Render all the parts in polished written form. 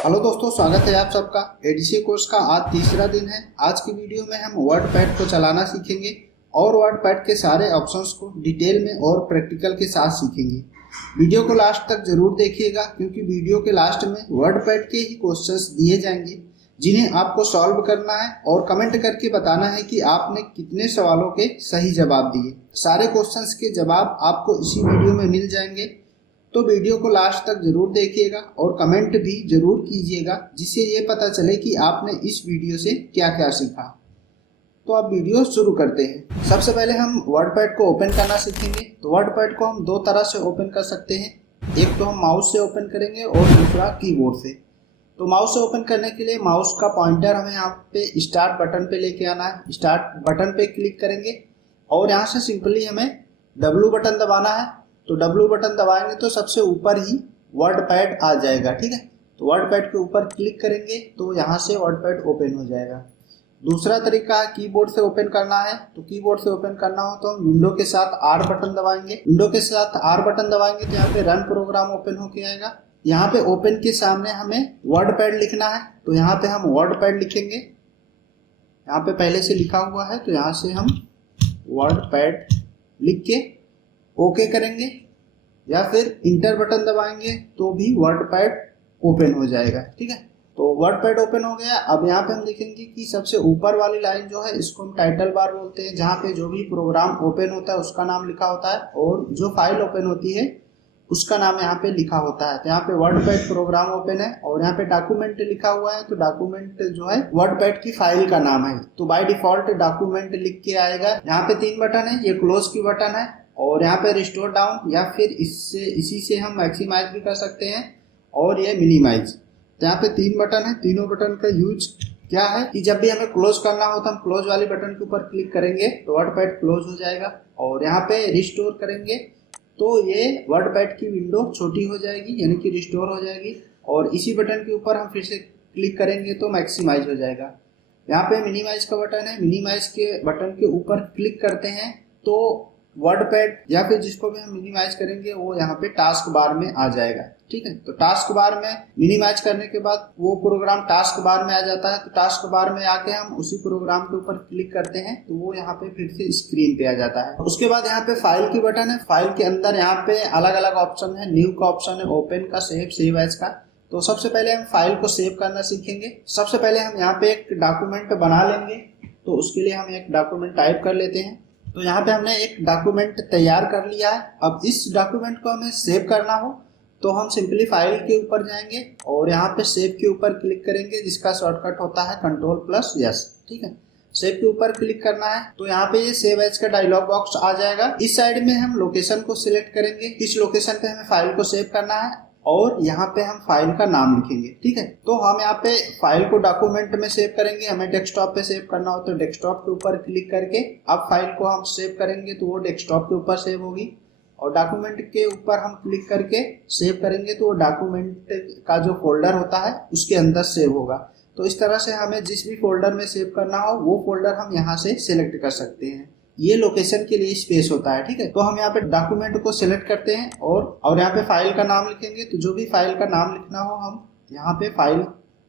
Hello दोस्तों, स्वागत है आप सबका। एडीसी कोर्स का आज तीसरा दिन है। आज की वीडियो में हम वर्डपैड को चलाना सीखेंगे और वर्डपैड के सारे ऑप्शंस को डिटेल में और प्रैक्टिकल के साथ सीखेंगे। वीडियो को लास्ट तक जरूर देखिएगा क्योंकि वीडियो के लास्ट में वर्डपैड के ही क्वेश्चंस दिए जाएंगे जिन्हें आपको सॉल्व करना है और कमेंट करके बताना है कि आपने कितने सवालों के सही जवाब दिए। सारे क्वेश्चंस के जवाब आपको इसी वीडियो में मिल जाएंगे, तो वीडियो को लास्ट तक जरूर देखिएगा और कमेंट भी जरूर कीजिएगा जिससे ये पता चले कि आपने इस वीडियो से क्या क्या सीखा। तो अब वीडियो शुरू करते हैं। सबसे पहले हम वर्डपैड को ओपन करना सीखेंगे। तो वर्डपैड को हम दो तरह से ओपन कर सकते हैं। एक तो हम माउस से ओपन करेंगे और दूसरा कीबोर्ड से। तो माउस से ओपन करने के लिए माउस का पॉइंटर हमें यहाँ पे स्टार्ट बटन पे लेके आना है। स्टार्ट बटन पे क्लिक करेंगे और यहाँ से सिंपली हमें W बटन दबाना है। तो W बटन दबाएंगे तो सबसे ऊपर ही वर्डपैड आ जाएगा। ठीक है, तो वर्डपैड के ऊपर क्लिक करेंगे तो यहाँ से वर्डपैड ओपन हो जाएगा। दूसरा तरीका है कीबोर्ड से ओपन करना है। तो कीबोर्ड से ओपन करना हो तो हम विंडो के साथ R बटन दबाएंगे। विंडो के साथ R बटन दबाएंगे तो यहाँ पे रन प्रोग्राम ओपन होके आएगा। यहाँ पे ओपन के सामने हमें वर्डपैड लिखना है। तो यहाँ पे हम वर्डपैड लिखेंगे। यहाँ पे पहले से लिखा हुआ है तो यहाँ से हम वर्डपैड लिख के ओके करेंगे या फिर इंटर बटन दबाएंगे तो भी वर्डपैड ओपन हो जाएगा। ठीक है, तो वर्डपैड ओपन हो गया। अब यहाँ पे हम देखेंगे कि सबसे ऊपर वाली लाइन जो है इसको हम टाइटल बार बोलते हैं, जहाँ पे जो भी प्रोग्राम ओपन होता है उसका नाम लिखा होता है और जो फाइल ओपन होती है उसका नाम यहाँ पे लिखा होता है। तो यहाँ पे वर्डपैड प्रोग्राम ओपन है और यहाँ पे डॉक्यूमेंट लिखा हुआ है। तो डॉक्यूमेंट जो है वर्डपैड की फाइल का नाम है। तो बाय डिफॉल्ट डॉक्यूमेंट लिख के आएगा। यहाँ पे 3 बटन है, ये क्लोज की बटन है और यहाँ पे रिस्टोर डाउन या फिर इसी से हम मैक्सिमाइज भी कर सकते हैं और ये मिनिमाइज। तो यहाँ पे 3 बटन है। तीनों बटन का यूज क्या है कि जब भी हमें क्लोज करना हो तो हम क्लोज वाली बटन के ऊपर क्लिक करेंगे तो वर्डपैड क्लोज हो जाएगा और यहाँ पे रिस्टोर करेंगे तो ये वर्डपैड की विंडो छोटी हो जाएगी यानी कि रिस्टोर हो जाएगी। और इसी बटन के ऊपर हम फिर से क्लिक करेंगे तो मैक्सिमाइज हो जाएगा। यहाँ पे मिनिमाइज का बटन है। मिनिमाइज के बटन के ऊपर क्लिक करते हैं तो वर्डपैड या फिर जिसको भी हम मिनिमाइज करेंगे वो यहाँ पे टास्क बार में आ जाएगा। ठीक है, तो टास्क बार में मिनिमाइज करने के बाद वो प्रोग्राम टास्क बार में आ जाता है। तो टास्क बार में आके हम उसी प्रोग्राम के ऊपर क्लिक करते हैं तो वो यहाँ पे फिर से स्क्रीन पे आ जाता है। उसके बाद यहाँ पे फाइल की बटन है। फाइल के अंदर यहाँ पे अलग अलग ऑप्शन है। न्यू का ऑप्शन है, ओपन का, सेव एज का। तो सबसे पहले हम फाइल को सेव करना सीखेंगे। सबसे पहले हम यहाँ पे एक डॉक्यूमेंट बना लेंगे। तो उसके लिए हम एक डॉक्यूमेंट टाइप कर लेते हैं। तो यहाँ पे हमने एक डॉक्यूमेंट तैयार कर लिया है। अब इस डॉक्यूमेंट को हमें सेव करना हो तो हम सिंपली फाइल के ऊपर जाएंगे और यहाँ पे सेव के ऊपर क्लिक करेंगे जिसका शॉर्टकट होता है Ctrl+S। ठीक है, सेव के ऊपर क्लिक करना है तो यहाँ पे ये सेव एज का डायलॉग बॉक्स आ जाएगा। इस साइड में हम लोकेशन को सिलेक्ट करेंगे, किस लोकेशन पे हमें फाइल को सेव करना है और यहाँ पे हम फाइल का नाम लिखेंगे। ठीक है, तो हम यहाँ पे फाइल को डॉक्यूमेंट में सेव करेंगे। हमें डेस्कटॉप पे सेव करना हो तो डेस्कटॉप के ऊपर क्लिक करके अब फाइल को हम सेव करेंगे तो वो डेस्कटॉप के ऊपर सेव होगी। और डॉक्यूमेंट के ऊपर हम क्लिक करके सेव करेंगे तो वो डॉक्यूमेंट का जो फोल्डर होता है उसके अंदर सेव होगा। तो इस तरह से हमें जिस भी फोल्डर में सेव करना हो वो फोल्डर हम यहाँ से सिलेक्ट कर सकते हैं। ये लोकेशन के लिए स्पेस होता है। ठीक है, तो हम यहाँ पे डॉक्यूमेंट को सिलेक्ट करते हैं और यहाँ पे फाइल का नाम लिखेंगे। तो जो भी फाइल का नाम लिखना हो हम यहाँ पे फाइल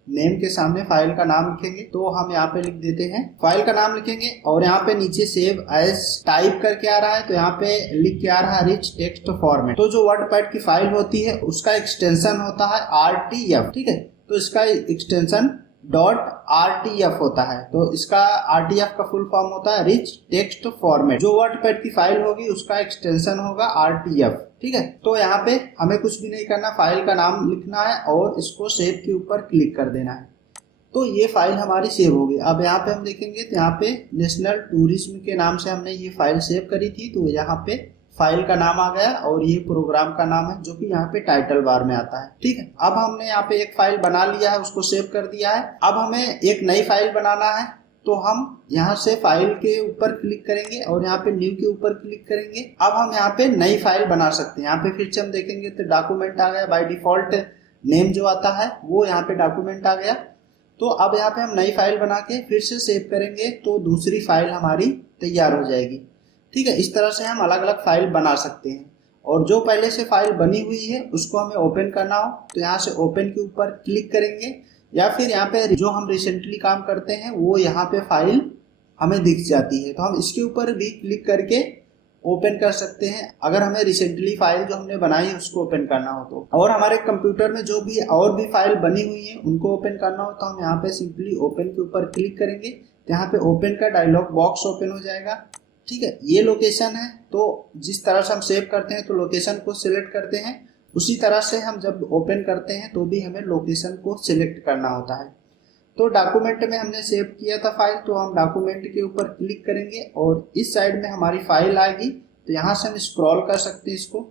नेम के सामने फाइल का नाम लिखेंगे। तो हम यहाँ पे लिख देते हैं, फाइल का नाम लिखेंगे और यहाँ पे नीचे सेव एज टाइप करके आ रहा है तो यहाँ पे लिख के आ रहा है रिच टेक्स्ट फॉर्मेट। तो जो वर्डपैड की फाइल होती है उसका एक्सटेंशन होता है RTF। ठीक है, तो इसका एक्सटेंशन .rtf होता है। तो इसका RTF का फुल फॉर्म होता है रिच टेक्स्ट फॉर्मेट। जो वर्डपैड की फाइल होगी उसका एक्सटेंशन होगा RTF। ठीक है, तो यहाँ पे हमें कुछ भी नहीं करना, फाइल का नाम लिखना है और इसको सेव के ऊपर क्लिक कर देना है। तो ये फाइल हमारी सेव होगी। अब यहाँ पे हम देखेंगे तो यहाँ पे नेशनल टूरिज्म के नाम से हमने ये फाइल सेव करी थी। तो यहाँ पे फाइल का नाम आ गया और ये प्रोग्राम का नाम है जो कि यहाँ पे टाइटल बार में आता है। ठीक है, अब हमने यहाँ पे एक फाइल बना लिया है, उसको सेव कर दिया है। अब हमें एक नई फाइल बनाना है तो हम यहाँ से फाइल के ऊपर क्लिक करेंगे और यहाँ पे न्यू के ऊपर क्लिक करेंगे। अब हम यहाँ पे नई फाइल बना सकते हैं। यहाँ पे फिर से हम देखेंगे तो डॉक्यूमेंट आ गया। बाय डिफॉल्ट नेम जो आता है वो यहाँ पे डॉक्यूमेंट आ गया। तो अब यहाँ पे हम नई फाइल बना के फिर से सेव करेंगे तो दूसरी फाइल हमारी तैयार हो जाएगी। ठीक है, इस तरह से हम अलग अलग फाइल बना सकते हैं। और जो पहले से फाइल बनी हुई है उसको हमें ओपन करना हो तो यहाँ से ओपन के ऊपर क्लिक करेंगे, या फिर यहाँ पे जो हम रिसेंटली काम करते हैं वो यहाँ पे फाइल हमें दिख जाती है, तो हम इसके ऊपर भी क्लिक करके ओपन कर सकते हैं अगर हमें रिसेंटली फाइल जो हमने बनाई है उसको ओपन करना हो तो। और हमारे कंप्यूटर में जो भी और भी फाइल बनी हुई है उनको ओपन करना हो तो हम यहाँ पे सिंपली ओपन के ऊपर क्लिक करेंगे, तो यहाँ पे ओपन का डायलॉग बॉक्स ओपन हो जाएगा। ठीक है, ये लोकेशन है, तो जिस तरह से हम सेव करते हैं तो लोकेशन को सिलेक्ट करते हैं, उसी तरह से हम जब ओपन करते हैं तो भी हमें लोकेशन को सिलेक्ट करना होता है। तो डॉक्यूमेंट में हमने सेव किया था फाइल, तो हम डॉक्यूमेंट के ऊपर क्लिक करेंगे और इस साइड में हमारी फाइल आएगी, तो यहाँ से हम स्क्रॉल कर सकते हैं इसको।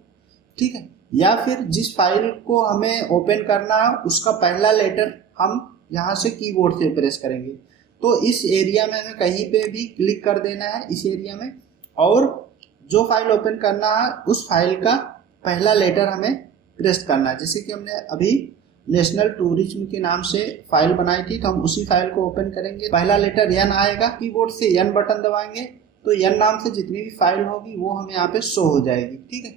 ठीक है, या फिर जिस फाइल को हमें ओपन करना है उसका पहला लेटर हम यहाँ से कीबोर्ड से प्रेस करेंगे, तो इस एरिया में हमें कहीं पे भी क्लिक कर देना है इस एरिया में, और जो फाइल ओपन करना है उस फाइल का पहला लेटर हमें प्रेस करना है। जैसे कि हमने अभी नेशनल टूरिज्म के नाम से फाइल बनाई थी, तो हम उसी फाइल को ओपन करेंगे, पहला लेटर एन आएगा, कीबोर्ड से एन बटन दबाएंगे तो एन नाम से जितनी भी फाइल होगी वो हमें यहाँ पे शो हो जाएगी। ठीक है,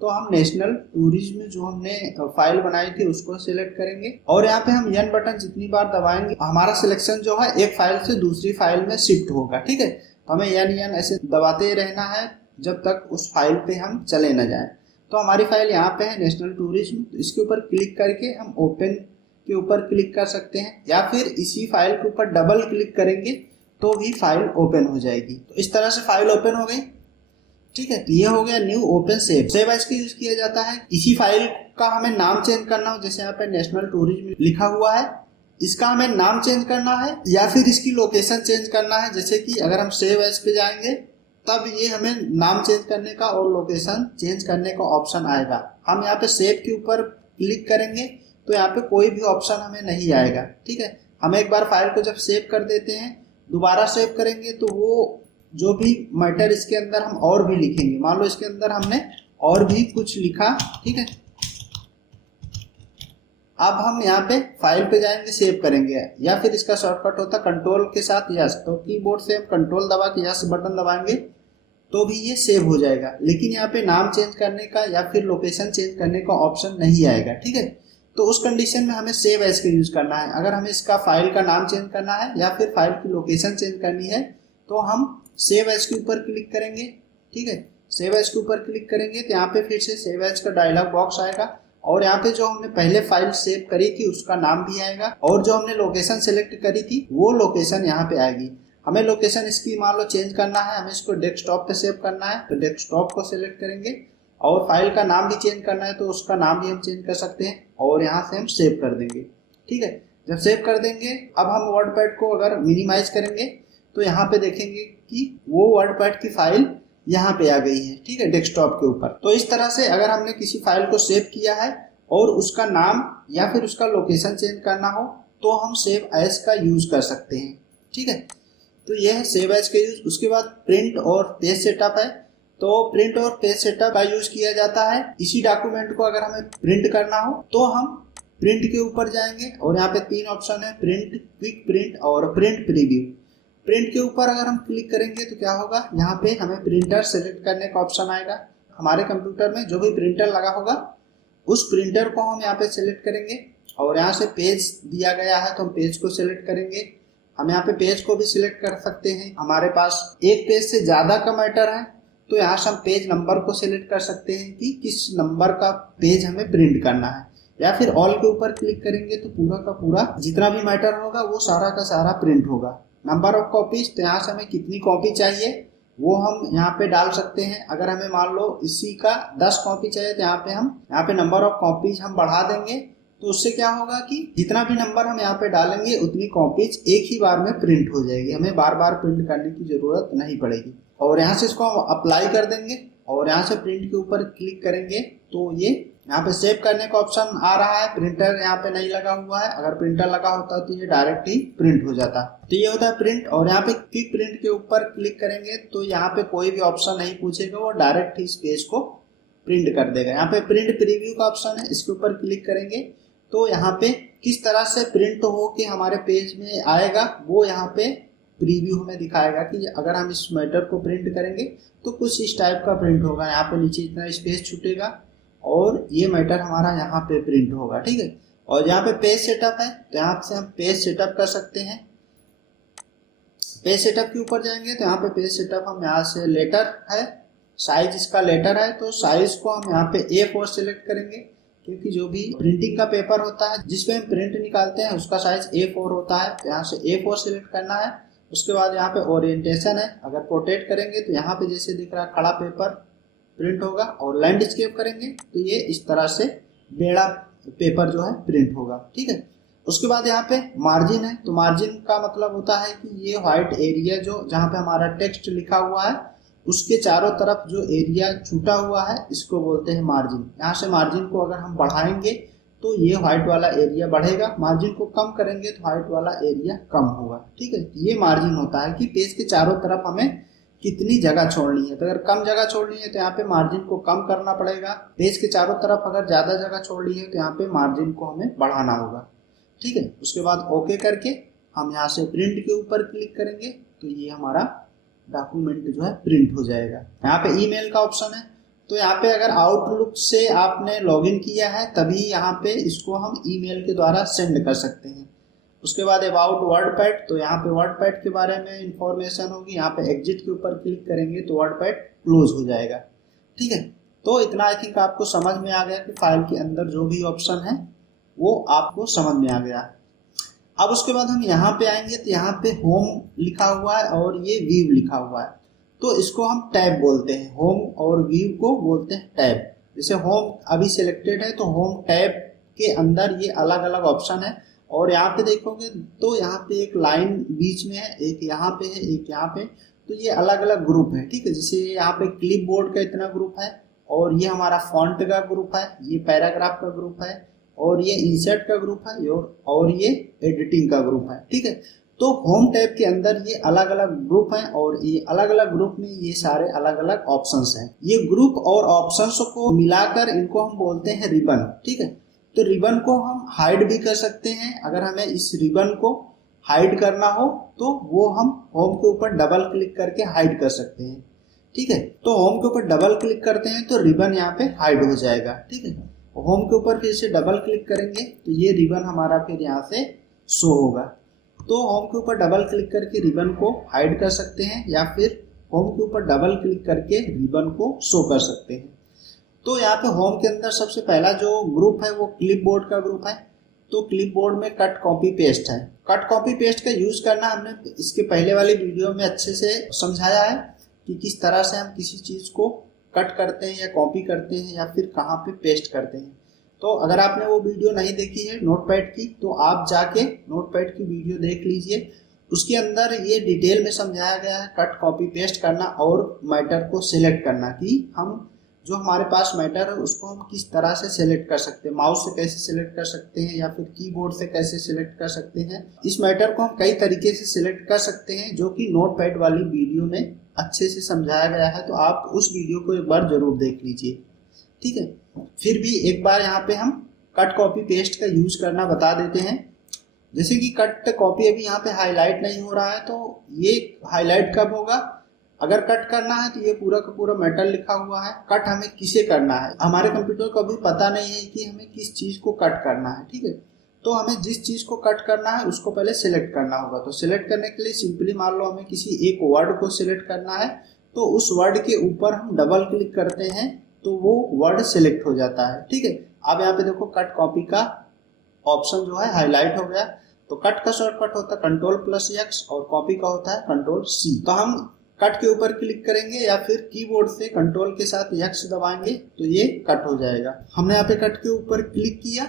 तो हम नेशनल टूरिज्म जो हमने फाइल बनाई थी उसको सिलेक्ट करेंगे और यहाँ पे हम एन बटन जितनी बार दबाएंगे हमारा सिलेक्शन जो है एक फाइल से दूसरी फाइल में शिफ्ट होगा। ठीक है, तो हमें एन ऐसे दबाते रहना है जब तक उस फाइल पे हम चले न जाए। तो हमारी फाइल यहाँ पे है नेशनल टूरिज्म, तो इसके ऊपर क्लिक करके हम ओपन के ऊपर क्लिक कर सकते हैं, या फिर इसी फाइल के ऊपर डबल क्लिक करेंगे तो भी फाइल ओपन हो जाएगी। तो इस तरह से फाइल ओपन हो गई। ठीक है, तो ये हो गया new open save. Save as का यूज किया जाता है, इसी फाइल का हमें नाम चेंज करना हो, जैसे यहाँ पे नेशनल टूरिज्म लिखा हुआ है, इसका हमें नाम चेंज करना है या फिर इसकी लोकेशन चेंज करना है। जैसे कि अगर हम सेव एज पे जाएंगे तब ये हमें नाम चेंज करने का और लोकेशन चेंज करने का ऑप्शन आएगा। हम यहाँ पे सेव के ऊपर क्लिक करेंगे तो यहाँ पे कोई भी ऑप्शन हमें नहीं आएगा। ठीक है, हम एक बार फाइल को जब सेव कर देते हैं दोबारा सेव करेंगे तो वो जो भी मैटर इसके अंदर हम और भी लिखेंगे, मान लो इसके अंदर हमने और भी कुछ लिखा। ठीक है, अब हम यहाँ पे फाइल पे जाएंगे, सेव करेंगे, या फिर इसका शॉर्टकट होता कंट्रोल के साथ यस, तो कीबोर्ड से हम कंट्रोल दबा के यस बटन दबाएंगे तो भी ये सेव हो जाएगा। लेकिन यहाँ पे नाम चेंज करने का या फिर लोकेशन चेंज करने का ऑप्शन नहीं आएगा। ठीक है, तो उस कंडीशन में हमें सेव एज का यूज करना है। अगर हमें इसका फाइल का नाम चेंज करना है या फिर फाइल की लोकेशन चेंज करनी है तो हम सेव एज के ऊपर क्लिक करेंगे। ठीक है, सेव एज के ऊपर क्लिक करेंगे तो यहाँ पे फिर से सेव एज का डायलॉग बॉक्स आएगा और यहाँ पे जो हमने पहले फाइल सेव करी थी उसका नाम भी आएगा और जो हमने लोकेशन सेलेक्ट करी थी वो लोकेशन यहाँ पे आएगी। हमें लोकेशन इसकी मान लो चेंज करना है, हमें इसको डेस्कटॉप पे सेव करना है तो डेस्कटॉप को सिलेक्ट करेंगे, और फाइल का नाम भी चेंज करना है तो उसका नाम भी हम चेंज कर सकते हैं और यहाँ से हम सेव कर देंगे। ठीक है, जब सेव कर देंगे अब हम वर्डपैड को अगर मिनिमाइज करेंगे तो यहाँ पे देखेंगे कि वो वर्डपैड की फाइल यहाँ पे आ गई है। ठीक है, डेस्कटॉप के ऊपर। तो इस तरह से अगर हमने किसी फाइल को सेव किया है और उसका नाम या फिर उसका लोकेशन चेंज करना हो तो हम सेव एज का यूज कर सकते हैं। ठीक है, तो यह है सेव एज का यूज। उसके बाद प्रिंट और पेज सेटअप है, तो प्रिंट और पेज सेटअप का यूज किया जाता है। इसी डॉक्यूमेंट को अगर हमें प्रिंट करना हो तो हम प्रिंट के ऊपर जाएंगे और यहाँ पे 3 ऑप्शन है, प्रिंट, क्विक प्रिंट और प्रिंट प्रीव्यू। प्रिंट के ऊपर अगर हम क्लिक करेंगे तो क्या होगा, यहाँ पे हमें प्रिंटर सेलेक्ट करने का ऑप्शन आएगा। हमारे कंप्यूटर में जो भी प्रिंटर लगा होगा उस प्रिंटर को हम यहाँ पे सेलेक्ट करेंगे और यहाँ से पेज दिया गया है तो हम पेज को सिलेक्ट करेंगे। हम यहाँ पे पेज को भी सिलेक्ट कर सकते हैं, हमारे पास एक पेज से ज़्यादा का मैटर है तो यहाँ से हम पेज नंबर को सिलेक्ट कर सकते हैं कि किस नंबर का पेज हमें प्रिंट करना है, या फिर ऑल के ऊपर क्लिक करेंगे तो पूरा का पूरा जितना भी मैटर होगा वो सारा का सारा प्रिंट होगा। नंबर ऑफ कॉपीज, तो यहाँ से हमें कितनी कॉपी चाहिए वो हम यहाँ पे डाल सकते हैं। अगर हमें मान लो इसी का 10 कॉपी चाहिए तो यहाँ पे नंबर ऑफ कॉपीज हम बढ़ा देंगे, तो उससे क्या होगा कि जितना भी नंबर हम यहाँ पे डालेंगे उतनी कॉपीज एक ही बार में प्रिंट हो जाएगी, हमें बार बार प्रिंट करने की जरूरत नहीं पड़ेगी। और यहाँ से इसको हम अप्लाई कर देंगे और यहाँ से प्रिंट के ऊपर क्लिक करेंगे तो ये यहाँ पे सेव करने का ऑप्शन आ रहा है। प्रिंटर यहाँ पे नहीं लगा हुआ है, अगर प्रिंटर लगा होता तो ये डायरेक्ट ही प्रिंट हो जाता। तो ये होता है प्रिंट। और यहाँ पे क्विक प्रिंट के ऊपर क्लिक करेंगे तो यहाँ पे कोई भी ऑप्शन नहीं पूछेगा, वो डायरेक्ट ही इस पेज को प्रिंट कर देगा। यहाँ पे प्रिंट प्रीव्यू का ऑप्शन है, इसके ऊपर क्लिक करेंगे तो यहाँ पे किस तरह से प्रिंट हो के हमारे पेज में आएगा वो यहाँ पे प्रीव्यू हमें दिखाएगा कि अगर हम इस मैटर को प्रिंट करेंगे तो कुछ इस टाइप का प्रिंट होगा। यहाँ पे नीचे इतना स्पेस छूटेगा और ये मैटर हमारा यहाँ पे प्रिंट होगा, ठीक है। और यहाँ पे पेज सेटअप है, तो यहाँ से हम पेज सेटअप कर सकते हैं। पेज सेटअप के ऊपर जाएंगे तो यहाँ पे पेज सेटअप हम यहाँ से लेटर है, साइज इसका लेटर है, तो साइज को हम यहाँ पे A4 सिलेक्ट करेंगे, क्योंकि जो भी प्रिंटिंग का पेपर होता है जिसपे हम प्रिंट निकालते हैं उसका साइज A4 होता है। तो यहाँ से A4 सिलेक्ट करना है। उसके बाद यहाँ पे ओरिएंटेशन है, अगर पोर्ट्रेट करेंगे तो यहाँ पे जैसे दिख रहा है खड़ा पेपर प्रिंट होगा, और लैंडस्केप करेंगे तो ये इस तरह से बेड़ा पेपर जो है प्रिंट होगा, ठीक है। उसके बाद यहाँ पे मार्जिन है, तो मार्जिन का मतलब होता है कि ये व्हाइट एरिया जो जहाँ पे हमारा टेक्स्ट लिखा हुआ है उसके चारों तरफ जो एरिया छूटा हुआ है इसको बोलते हैं मार्जिन। यहाँ से मार्जिन को अगर हम बढ़ाएंगे तो ये व्हाइट वाला एरिया बढ़ेगा, मार्जिन को कम करेंगे तो व्हाइट वाला एरिया कम होगा, ठीक है। ये मार्जिन होता है कि पेज के चारों तरफ हमें कितनी जगह छोड़नी है। तो अगर कम जगह छोड़नी है तो यहाँ पे मार्जिन को कम करना पड़ेगा। पेज के चारों तरफ अगर ज़्यादा जगह छोड़नी है तो यहाँ पे मार्जिन को हमें बढ़ाना होगा, ठीक है। उसके बाद ओके करके हम यहाँ से प्रिंट के ऊपर क्लिक करेंगे तो ये हमारा डॉक्यूमेंट जो है प्रिंट हो जाएगा। यहाँ पे ईमेल का ऑप्शन है, तो यहाँ पे अगर आउटलुक से आपने लॉगिन किया है तभी यहाँ पे इसको हम ईमेल के द्वारा सेंड कर सकते हैं। उसके बाद अबाउट वर्डपैड, तो यहाँ पे वर्डपैड के बारे में इंफॉर्मेशन होगी। यहाँ पे एग्जिट के ऊपर क्लिक करेंगे तो वर्डपैड क्लोज हो जाएगा, ठीक है। तो इतना आई थिंक आपको समझ में आ गया कि फाइल के अंदर जो भी ऑप्शन है वो आपको समझ में आ गया। अब उसके बाद हम यहाँ पे आएंगे तो यहाँ पे होम लिखा हुआ है और ये व्यू लिखा हुआ है, तो इसको हम टैब बोलते हैं। होम और व्यू को बोलते हैं टैब। जैसे होम अभी सिलेक्टेड है तो होम टैब के अंदर ये अलग अलग ऑप्शन है, और यहाँ पे देखोगे तो यहाँ पे एक लाइन बीच में है, एक यहाँ पे है, एक यहाँ पे, तो ये अलग अलग ग्रुप है, ठीक है। जैसे यहाँ पे क्लिप बोर्ड का इतना ग्रुप है, और ये हमारा फॉन्ट का ग्रुप है, ये पैराग्राफ का ग्रुप है, और ये इंसर्ट का ग्रुप है, और ये एडिटिंग का ग्रुप है, ठीक है। तो होम टैब के अंदर ये अलग अलग ग्रुप हैं, और ये अलग अलग ग्रुप में ये सारे अलग अलग ऑप्शंस हैं। ये ग्रुप और ऑप्शंस को मिलाकर इनको हम बोलते हैं रिबन, ठीक है। तो रिबन को हम हाइड भी कर सकते हैं। अगर हमें इस रिबन को हाइड करना हो तो वो हम होम के ऊपर डबल क्लिक करके हाइड कर सकते हैं, ठीक है। तो होम के ऊपर डबल क्लिक करते हैं तो रिबन यहाँ पे हाइड हो जाएगा, ठीक है। होम के ऊपर फिर से डबल क्लिक करेंगे तो ये रिबन हमारा फिर यहाँ से शो होगा। तो होम के ऊपर डबल क्लिक करके रिबन को हाइड कर सकते हैं, या फिर होम के ऊपर डबल क्लिक करके रिबन को शो कर सकते हैं। तो यहाँ पे होम के अंदर सबसे पहला जो ग्रुप है वो क्लिप बोर्ड का ग्रुप है। तो क्लिप बोर्ड में कट कॉपी पेस्ट है। कट कॉपी पेस्ट का यूज करना हमने इसके पहले वाली वीडियो में अच्छे से समझाया है कि किस तरह से हम किसी चीज को कट करते हैं या कॉपी करते हैं या फिर कहाँ पे पेस्ट करते हैं। तो अगर आपने वो वीडियो नहीं देखी है नोटपैड की, तो आप जाके नोटपैड की वीडियो देख लीजिए। उसके अंदर ये डिटेल में समझाया गया है कट कॉपी पेस्ट करना और मैटर को सिलेक्ट करना, कि हम जो हमारे पास मैटर है उसको हम किस तरह से सिलेक्ट कर सकते हैं, माउस से कैसे सिलेक्ट कर सकते हैं या फिर कीबोर्ड से कैसे सिलेक्ट कर सकते हैं। इस मैटर को हम कई तरीके से सिलेक्ट कर सकते हैं, जो कि नोटपैड वाली वीडियो में अच्छे से समझाया गया है। तो आप उस वीडियो को एक बार जरूर देख लीजिए, ठीक है। फिर भी एक बार यहाँ पे हम कट कॉपी पेस्ट का यूज करना बता देते हैं। जैसे कि कट कॉपी अभी यहाँ पे हाईलाइट नहीं हो रहा है, तो ये हाईलाइट कब होगा, अगर कट करना है तो ये पूरा का पूरा मैटर लिखा हुआ है। कट हमें किसे करना है, हमारे कंप्यूटर को अभी पता नहीं है कि हमें किस चीज को कट करना है, ठीक है। तो हमें जिस चीज को कट करना है उसको पहले सिलेक्ट करना होगा। तो सिलेक्ट करने के लिए सिंपली मान लो हमें किसी एक वर्ड को सिलेक्ट करना है, तो उस वर्ड के ऊपर हम डबल क्लिक करते हैं तो वो वर्ड सिलेक्ट हो जाता है, ठीक है। अब यहाँ पे देखो कट कॉपी का ऑप्शन जो है हाईलाइट हो गया। तो कट का शॉर्टकट होता है Ctrl+X और कॉपी का होता है Ctrl+C। तो हम कट के ऊपर क्लिक करेंगे या फिर कीबोर्ड से कंट्रोल के साथ X दबाएंगे तो ये कट हो जाएगा। हमने यहाँ पे कट के ऊपर क्लिक किया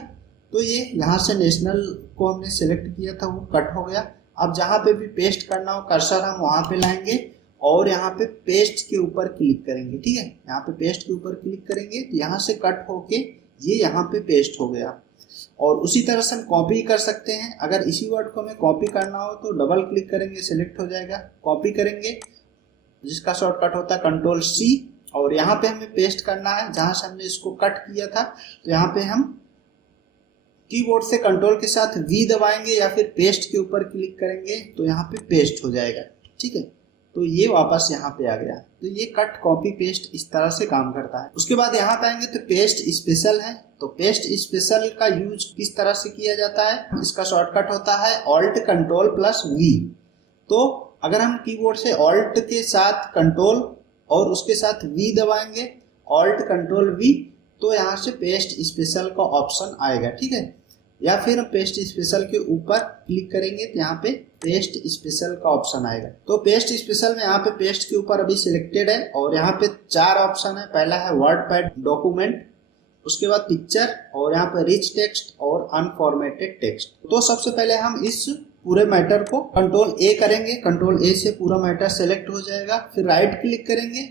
तो ये यहाँ से नेशनल को हमने सेलेक्ट किया था, वो कट हो गया। अब जहाँ पे भी पेस्ट करना हो कर्सर हम वहाँ पे लाएंगे और यहाँ पे पेस्ट के ऊपर क्लिक करेंगे, ठीक है। यहाँ पे पेस्ट के ऊपर क्लिक करेंगे तो यहाँ से कट होके ये यहाँ पे पेस्ट हो गया। और उसी तरह से हम कॉपी कर सकते हैं। अगर इसी वर्ड को हमें कॉपी करना हो तो डबल क्लिक करेंगे, सिलेक्ट हो जाएगा, कॉपी करेंगे जिसका शॉर्टकट होता है Ctrl+C। और यहाँ पे हमें पेस्ट करना है जहाँ से हमने इसको कट किया था, तो यहाँ पे हम कीबोर्ड से कंट्रोल के साथ वी दबाएंगे या फिर पेस्ट के ऊपर क्लिक करेंगे तो यहाँ पे पेस्ट हो जाएगा। ठीक है, तो ये वापस यहाँ पे आ गया। तो ये कट कॉपी पेस्ट इस तरह से काम करता है। उसके बाद यहाँ पे आएंगे तो पेस्ट स्पेशल है। तो पेस्ट स्पेशल का यूज किस तरह से किया जाता है, इसका शॉर्टकट होता है ऑल्ट कंट्रोल प्लस वी। तो अगर हम कीबोर्ड से ऑल्ट के साथ कंट्रोल और उसके साथ वी दबाएंगे, ऑल्ट कंट्रोल वी, तो यहाँ से पेस्ट स्पेशल का ऑप्शन आएगा। ठीक है, या फिर हम पेस्ट स्पेशल के ऊपर क्लिक करेंगे तो यहाँ पे पेस्ट स्पेशल का ऑप्शन आएगा। तो पेस्ट स्पेशल में यहाँ पे पेस्ट के ऊपर अभी सिलेक्टेड है और यहाँ पे 4 ऑप्शन है। पहला है वर्डपैड डॉक्यूमेंट, उसके बाद पिक्चर और यहाँ पे रिच टेक्स्ट और अनफॉर्मेटेड टेक्स्ट। तो सबसे पहले हम इस पूरे मैटर को कंट्रोल ए करेंगे, कंट्रोल ए से पूरा मैटर सेलेक्ट हो जाएगा। फिर राइट क्लिक करेंगे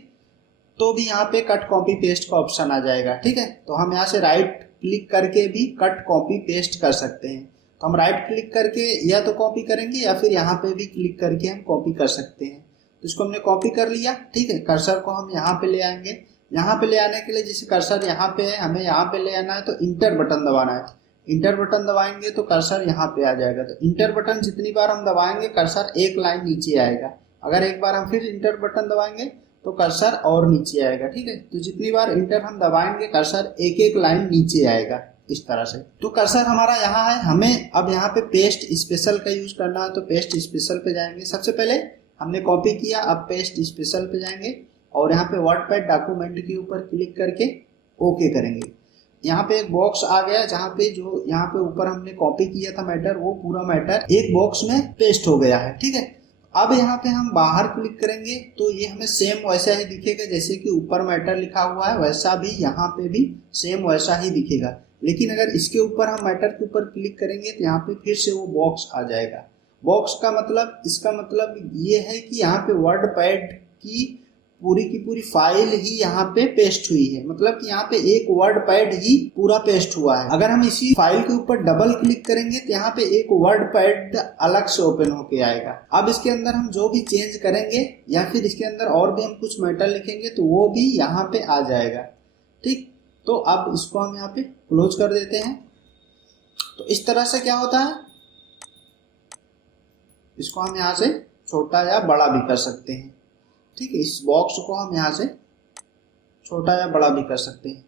तो भी यहाँ पे कट कॉपी पेस्ट का ऑप्शन आ जाएगा। ठीक है, तो हम यहाँ से राइट क्लिक करके भी कट कॉपी पेस्ट कर सकते हैं। तो हम राइट क्लिक करके या तो कॉपी करेंगे या फिर यहाँ पे भी क्लिक करके हम कॉपी कर सकते हैं। तो इसको हमने कॉपी कर लिया। ठीक है, कर्सर को हम यहाँ पे ले आएंगे। यहाँ पे ले आने के लिए जैसे कर्सर यहाँ पे है, हमें यहाँ पे ले आना है तो इंटर बटन दबाना है। इंटर बटन दबाएंगे तो कर्सर यहाँ पे आ जाएगा। तो इंटर बटन जितनी बार हम दबाएंगे कर्सर एक लाइन नीचे आएगा। अगर एक बार हम फिर इंटर बटन दबाएंगे तो कर्सर और नीचे आएगा। ठीक है, तो जितनी बार इंटर हम दबाएंगे कर्सर एक एक लाइन नीचे आएगा इस तरह से। तो कर्सर हमारा यहाँ है। हमें अब यहाँ पे पेस्ट स्पेशल का यूज करना है तो पेस्ट स्पेशल पे जाएंगे। सबसे पहले हमने कॉपी किया, अब पेस्ट स्पेशल पे जाएंगे और यहाँ पे वर्डपैड डॉक्यूमेंट के ऊपर क्लिक करके ओके करेंगे। यहाँ पे एक बॉक्स आ गया जहाँ पे जो यहाँ पे ऊपर हमने कॉपी किया था मैटर, वो पूरा मैटर एक बॉक्स में पेस्ट हो गया है। ठीक है, अब यहाँ पे हम बाहर क्लिक करेंगे तो ये हमें सेम वैसा ही दिखेगा जैसे कि ऊपर मैटर लिखा हुआ है, वैसा भी यहाँ पे भी सेम वैसा ही दिखेगा। लेकिन अगर इसके ऊपर हम मैटर के ऊपर क्लिक करेंगे तो यहाँ पे फिर से वो बॉक्स आ जाएगा। बॉक्स का मतलब, इसका मतलब ये है कि यहाँ पे वर्डपैड की पूरी फाइल ही यहाँ पे पेस्ट हुई है। मतलब कि यहाँ पे एक वर्डपैड ही पूरा पेस्ट हुआ है। अगर हम इसी फाइल के ऊपर डबल क्लिक करेंगे तो यहाँ पे एक वर्डपैड अलग से ओपन होके आएगा। अब इसके अंदर हम जो भी चेंज करेंगे या फिर इसके अंदर और भी हम कुछ मैटर लिखेंगे तो वो भी यहाँ पे आ जाएगा। ठीक, तो अब इसको हम यहाँ पे क्लोज कर देते हैं। तो इस तरह से क्या होता है, इसको हम यहाँ से छोटा या बड़ा भी कर सकते हैं। ठीक है, इस बॉक्स को हम यहाँ से छोटा या बड़ा भी कर सकते हैं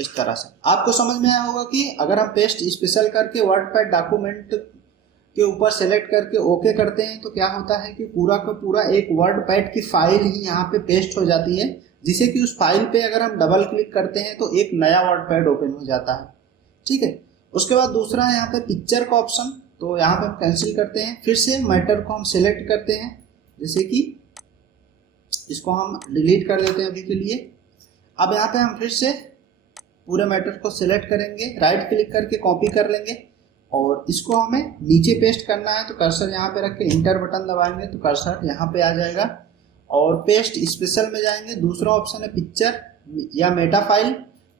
इस तरह से। आपको समझ में आया होगा कि अगर हम पेस्ट स्पेशल करके वर्डपैड डॉक्यूमेंट के ऊपर सेलेक्ट करके ओके करते हैं तो क्या होता है कि पूरा का पूरा एक वर्डपैड की फाइल ही यहाँ पे पेस्ट हो जाती है, जिसे कि उस फाइल पे अगर हम डबल क्लिक करते हैं तो एक नया वर्डपैड ओपन हो जाता है। ठीक है, उसके बाद दूसरा है यहाँ पे पिक्चर का ऑप्शन। तो यहाँ पे हम कैंसिल करते हैं, फिर से मैटर को हम सिलेक्ट करते हैं, जैसे कि इसको हम डिलीट कर देते हैं अभी के लिए। अब यहाँ पे हम फिर से पूरे मैटर को सिलेक्ट करेंगे, राइट क्लिक करके कॉपी कर लेंगे और इसको हमें नीचे पेस्ट करना है। तो कर्सर यहाँ पे रख के इंटर बटन दबाएंगे तो कर्सर यहाँ पे आ जाएगा। और पेस्ट स्पेशल में जाएंगे, दूसरा ऑप्शन है पिक्चर या मेटा फाइल।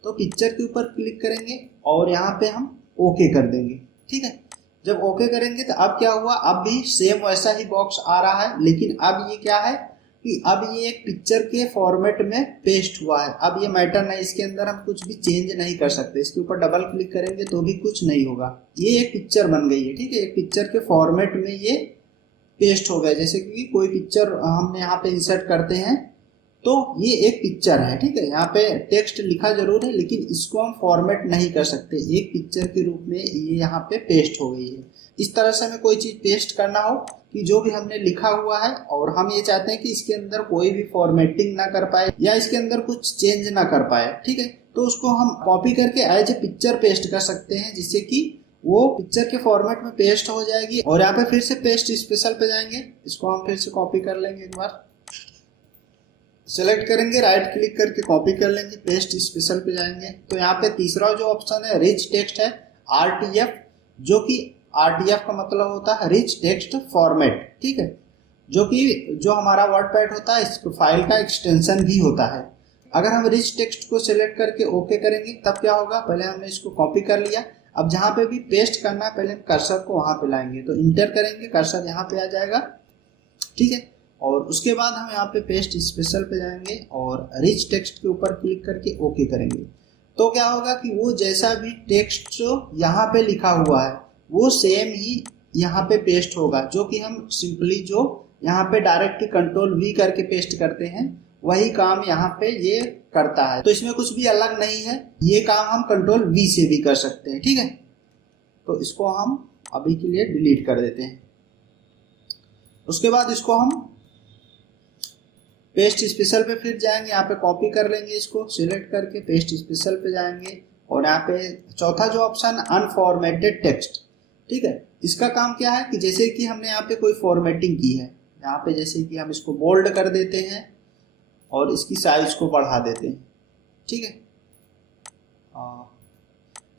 तो पिक्चर के ऊपर क्लिक करेंगे और यहाँ पे हम ओके कर देंगे। ठीक है, जब ओके करेंगे तो अब क्या हुआ, अब भी सेम वैसा ही बॉक्स आ रहा है, लेकिन अब ये क्या है कि अब ये एक पिक्चर के फॉर्मेट में पेस्ट हुआ है। अब ये मैटर नहीं, इसके अंदर हम कुछ भी चेंज नहीं कर सकते। इसके ऊपर डबल क्लिक करेंगे तो भी कुछ नहीं होगा, ये एक पिक्चर बन गई है। ठीक है, एक पिक्चर के फॉर्मेट में ये पेस्ट हो गया। जैसे कि कोई पिक्चर हमने यहाँ पे इंसर्ट करते हैं तो ये एक पिक्चर है। ठीक है, यहाँ पे टेक्स्ट लिखा जरूर है लेकिन इसको हम फॉर्मेट नहीं कर सकते, एक पिक्चर के रूप में ये यहाँ पे पेस्ट हो गई है। इस तरह से हमें कोई चीज़ पेस्ट करना हो कि जो भी हमने लिखा हुआ है और हम ये चाहते हैं कि इसके अंदर कोई भी फॉर्मेटिंग ना कर पाए या इसके अंदर कुछ चेंज ना कर पाए। ठीक है, तो उसको हम कॉपी करके एज ए पिक्चर पेस्ट कर सकते हैं, जिससे कि वो पिक्चर के फॉर्मेट में पेस्ट हो जाएगी। और यहाँ पे फिर से पेस्ट स्पेशल पे जाएंगे, इसको हम फिर से कॉपी कर लेंगे, एक बार सेलेक्ट करेंगे, राइट क्लिक करके कॉपी कर लेंगे, पेस्ट स्पेशल पे जाएंगे। तो यहाँ पे तीसरा जो ऑप्शन है रिच टेक्स्ट है, RTF, जो कि RTF का मतलब होता है रिच टेक्स्ट फॉर्मेट। ठीक है, जो हमारा वर्डपैड होता है इस फाइल का एक्सटेंशन भी होता है। अगर हम रिच टेक्स्ट को सिलेक्ट करके ओके करेंगे तब क्या होगा, पहले हमने इसको कॉपी कर लिया, अब जहाँ पे भी पेस्ट करना है पहले हम कर्सर को वहाँ पे लाएंगे। तो इंटर करेंगे, कर्सर यहाँ पे आ जाएगा। ठीक है, और उसके बाद हम यहाँ पे पेस्ट स्पेशल पे जाएंगे और रिच टेक्स्ट के ऊपर क्लिक करके ओके करेंगे। तो क्या होगा कि वो जैसा भी टेक्स्ट जो यहाँ पे लिखा हुआ है वो सेम ही यहाँ पे पेस्ट होगा, जो कि हम सिंपली जो यहाँ पे डायरेक्ट कंट्रोल वी करके पेस्ट करते हैं वही काम यहाँ पे ये करता है। तो इसमें कुछ भी अलग नहीं है, ये काम हम कंट्रोल वी से भी कर सकते हैं। ठीक है, तो इसको हम अभी के लिए डिलीट कर देते हैं। उसके बाद इसको हम पेस्ट स्पेशल पे फिर जाएंगे, यहाँ पे कॉपी कर लेंगे, इसको सिलेक्ट करके पेस्ट स्पेशल पे जाएंगे और यहाँ पे चौथा जो ऑप्शन अनफॉर्मेटेड टेक्स्ट। ठीक है, इसका काम क्या है कि जैसे कि हमने यहाँ पे कोई फॉर्मेटिंग की है, यहाँ पे जैसे कि हम इसको बोल्ड कर देते हैं और इसकी साइज को बढ़ा देते हैं। ठीक है,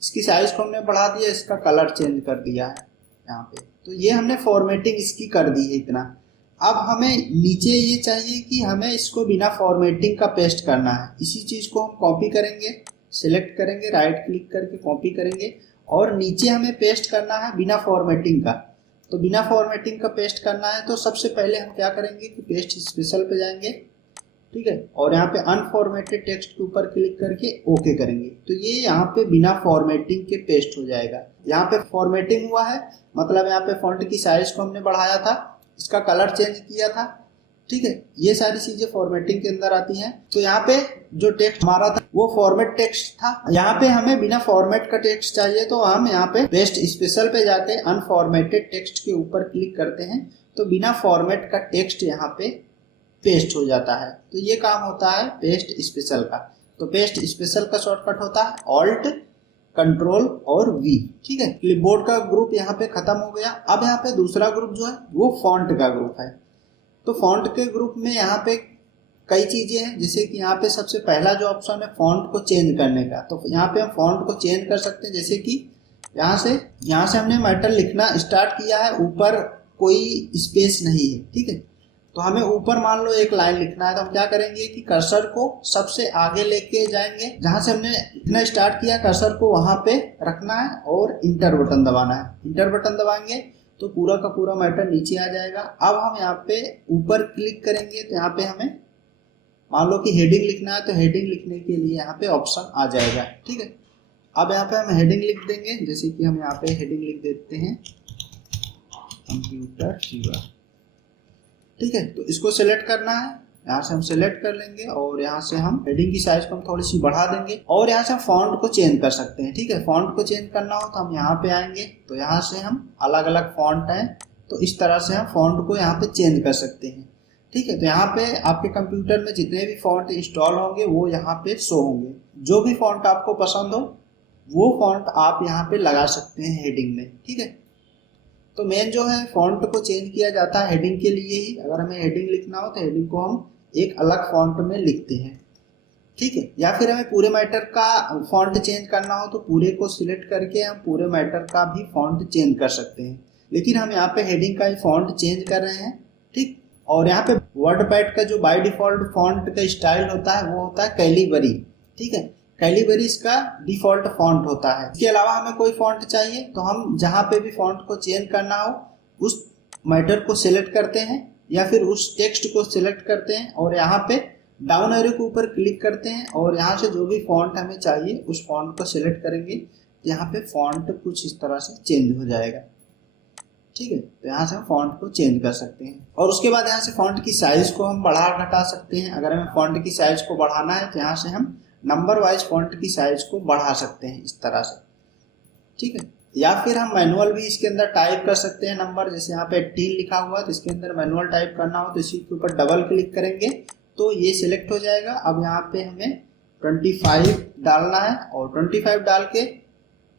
इसकी साइज को हमने बढ़ा दिया, इसका कलर चेंज कर दिया है यहाँ पे, तो ये हमने फॉर्मेटिंग इसकी कर दी है इतना। अब हमें नीचे ये चाहिए कि हमें इसको बिना फॉर्मेटिंग का पेस्ट करना है। इसी चीज़ को हम कॉपी करेंगे, सिलेक्ट करेंगे, राइट क्लिक करके कॉपी करेंगे और नीचे हमें पेस्ट करना है बिना फॉर्मेटिंग का। तो बिना फॉर्मेटिंग का पेस्ट करना है तो सबसे पहले हम क्या करेंगे कि पेस्ट स्पेशल पे जाएंगे। ठीक है, और यहाँ पे अनफॉर्मेटेड टेक्स्ट के ऊपर क्लिक करके ओके करेंगे, तो ये यहाँ पे बिना फॉर्मेटिंग के पेस्ट हो जाएगा। यहाँ पे फॉर्मेटिंग हुआ है, मतलब यहाँ पे फॉन्ट की साइज को हमने बढ़ाया था, इसका कलर चेंज किया था। ठीक है, ये सारी चीजें फॉर्मेटिंग के अंदर आती हैं। तो यहाँ पे जो टेक्स्ट हमारा था वो फॉर्मेट टेक्स्ट था, यहाँ पे हमें बिना फॉर्मेट का टेक्स्ट चाहिए, तो हम यहाँ पे पेस्ट स्पेशल पे जाके अनफॉर्मेटेड टेक्स्ट के ऊपर क्लिक करते हैं, तो बिना फॉर्मेट का टेक्स्ट यहाँ पे पेस्ट हो जाता है। तो ये काम होता है पेस्ट स्पेशल का। तो पेस्ट स्पेशल का शॉर्टकट होता है ऑल्ट कंट्रोल और वी। ठीक है, क्लिपबोर्ड का ग्रुप यहाँ पे खत्म हो गया। अब यहाँ पे दूसरा ग्रुप जो है वो फॉन्ट का ग्रुप है। तो फॉन्ट के ग्रुप में यहाँ पे कई चीजें हैं, जैसे कि यहाँ पे सबसे पहला जो ऑप्शन है फॉन्ट को चेंज करने का। तो यहाँ पे हम फॉन्ट को चेंज कर सकते हैं, जैसे कि यहाँ से हमने मैटर लिखना स्टार्ट किया है, ऊपर कोई स्पेस नहीं है। ठीक है, तो हमें ऊपर मान लो एक लाइन लिखना है, तो हम क्या करेंगे कि कर्सर को सबसे आगे लेके जाएंगे, जहां से हमने लिखना स्टार्ट किया कर्सर को वहां पे रखना है और इंटर बटन दबाना है। इंटर बटन दबाएंगे तो पूरा का पूरा मैटर नीचे आ जाएगा। अब हम यहाँ पे ऊपर क्लिक करेंगे तो यहाँ पे हमें मान लो कि हेडिंग लिखना है, तो हेडिंग लिखने के लिए यहाँ पे ऑप्शन आ जाएगा। ठीक है, अब यहाँ पे हम हेडिंग लिख देंगे, जैसे कि हम यहाँ पे हेडिंग लिख देते हैं कंप्यूटर सेवा। ठीक है, तो इसको सिलेक्ट करना है, यहाँ से हम सिलेक्ट कर लेंगे और यहाँ से हम हेडिंग की साइज को हम थोड़ी सी बढ़ा देंगे और यहाँ से हम फॉन्ट को चेंज कर सकते हैं। ठीक है, फॉन्ट को चेंज करना हो तो हम यहाँ पे आएंगे, तो यहाँ से हम अलग अलग फॉन्ट हैं, तो इस तरह से हम फॉन्ट को यहाँ पे चेंज कर सकते हैं। ठीक है, तो यहाँ पे आपके कंप्यूटर में जितने भी फॉन्ट इंस्टॉल होंगे वो यहाँ पे शो होंगे। जो भी फॉन्ट आपको पसंद हो वो फॉन्ट आप यहाँ पे लगा सकते हैं हेडिंग में। ठीक है, तो मेन जो है फॉन्ट को चेंज किया जाता है हेडिंग के लिए ही। अगर हमें हेडिंग लिखना हो तो हेडिंग को हम एक अलग फॉन्ट में लिखते हैं। ठीक है, या फिर हमें पूरे मैटर का फॉन्ट चेंज करना हो तो पूरे को सिलेक्ट करके हम पूरे मैटर का भी फॉन्ट चेंज कर सकते हैं, लेकिन हम यहाँ पे हेडिंग का ही फॉन्ट चेंज कर रहे हैं। ठीक, और यहाँ पे वर्डपैड का जो बाय डिफॉल्ट फॉन्ट का स्टाइल होता है वो होता है कैलिबरी। ठीक है, कैलिबरी इसका डिफॉल्ट फॉन्ट होता है। इसके अलावा हमें कोई फॉन्ट चाहिए तो हम जहाँ पे भी फॉन्ट को चेंज करना हो उस मैटर को सिलेक्ट करते हैं या फिर उस टेक्स्ट को सिलेक्ट करते हैं और यहाँ पे डाउन एरो के ऊपर क्लिक करते हैं और यहाँ से जो भी फॉन्ट हमें चाहिए उस फॉन्ट को सिलेक्ट करेंगे, तो यहाँ पे फॉन्ट कुछ इस तरह से चेंज हो जाएगा। ठीक है, तो यहाँ से हम फॉन्ट को चेंज कर सकते हैं और उसके बाद यहाँ से फॉन्ट की साइज को हम बढ़ा घटा सकते हैं। अगर हमें फॉन्ट की साइज को बढ़ाना है तो यहाँ से हम नंबर वाइज फॉन्ट की साइज को बढ़ा सकते हैं इस तरह से। ठीक है, या फिर हम मैनुअल भी इसके अंदर टाइप कर सकते हैं नंबर, जैसे यहाँ पे 18 लिखा हुआ है तो इसके अंदर मैनुअल टाइप करना हो तो इसी के ऊपर डबल क्लिक करेंगे तो ये सिलेक्ट हो जाएगा। अब यहाँ पे हमें 25 डालना है और 25 डाल के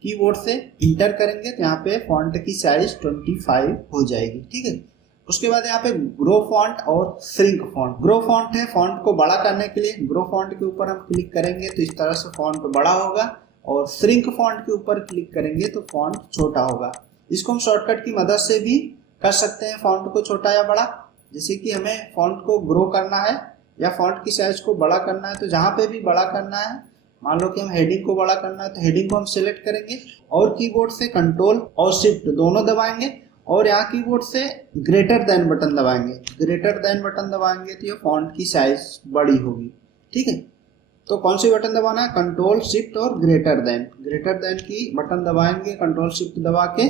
कीबोर्ड से इंटर करेंगे तो यहाँ पे फॉन्ट की साइज 25 हो जाएगी। ठीक है, उसके बाद यहाँ पे ग्रो फॉन्ट और श्रिंक फॉन्ट। ग्रो फॉन्ट है फॉन्ट को बड़ा करने के लिए, ग्रो फॉन्ट के ऊपर हम क्लिक करेंगे तो इस तरह से फॉन्ट बड़ा होगा और श्रिंक फॉन्ट के ऊपर क्लिक करेंगे तो फॉन्ट छोटा होगा। इसको हम शॉर्टकट की मदद से भी कर सकते हैं फॉन्ट को छोटा या बड़ा। जैसे कि हमें फॉन्ट को ग्रो करना है या फॉन्ट की साइज को बड़ा करना है तो जहाँ पे भी बड़ा करना है, मान लो कि हम हेडिंग को बड़ा करना है तो हेडिंग को हम सिलेक्ट करेंगे और कीबोर्ड से कंट्रोल और शिफ्ट दोनों दबाएंगे और यहाँ कीबोर्ड से ग्रेटर देन बटन दबाएंगे। ग्रेटर देन बटन दबाएंगे तो ये फॉन्ट की साइज बड़ी होगी। ठीक है, तो कौन सी बटन दबाना है, कंट्रोल शिफ्ट और ग्रेटर देन की बटन दबाएंगे कंट्रोल शिफ्ट दबा के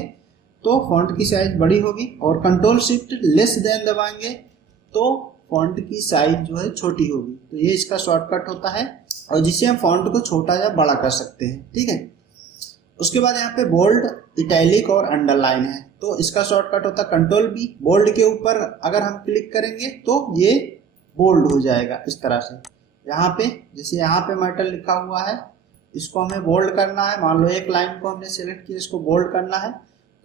तो फॉन्ट की साइज बड़ी होगी, और कंट्रोल शिफ्ट लेस देन दबाएंगे तो फॉन्ट की साइज जो है छोटी होगी। तो ये इसका शॉर्टकट होता है और जिससे हम फॉन्ट को छोटा या बड़ा कर सकते हैं। ठीक है, उसके बाद यहाँ पे बोल्ड, इटैलिक और अंडरलाइन है, तो इसका शॉर्टकट होता है कंट्रोल बी। बोल्ड के ऊपर अगर हम क्लिक करेंगे तो ये बोल्ड हो जाएगा इस तरह से। यहाँ पे जैसे यहाँ पे मैटर लिखा हुआ है, इसको हमें बोल्ड करना है। मान लो एक लाइन को हमने सेलेक्ट किया, इसको बोल्ड करना है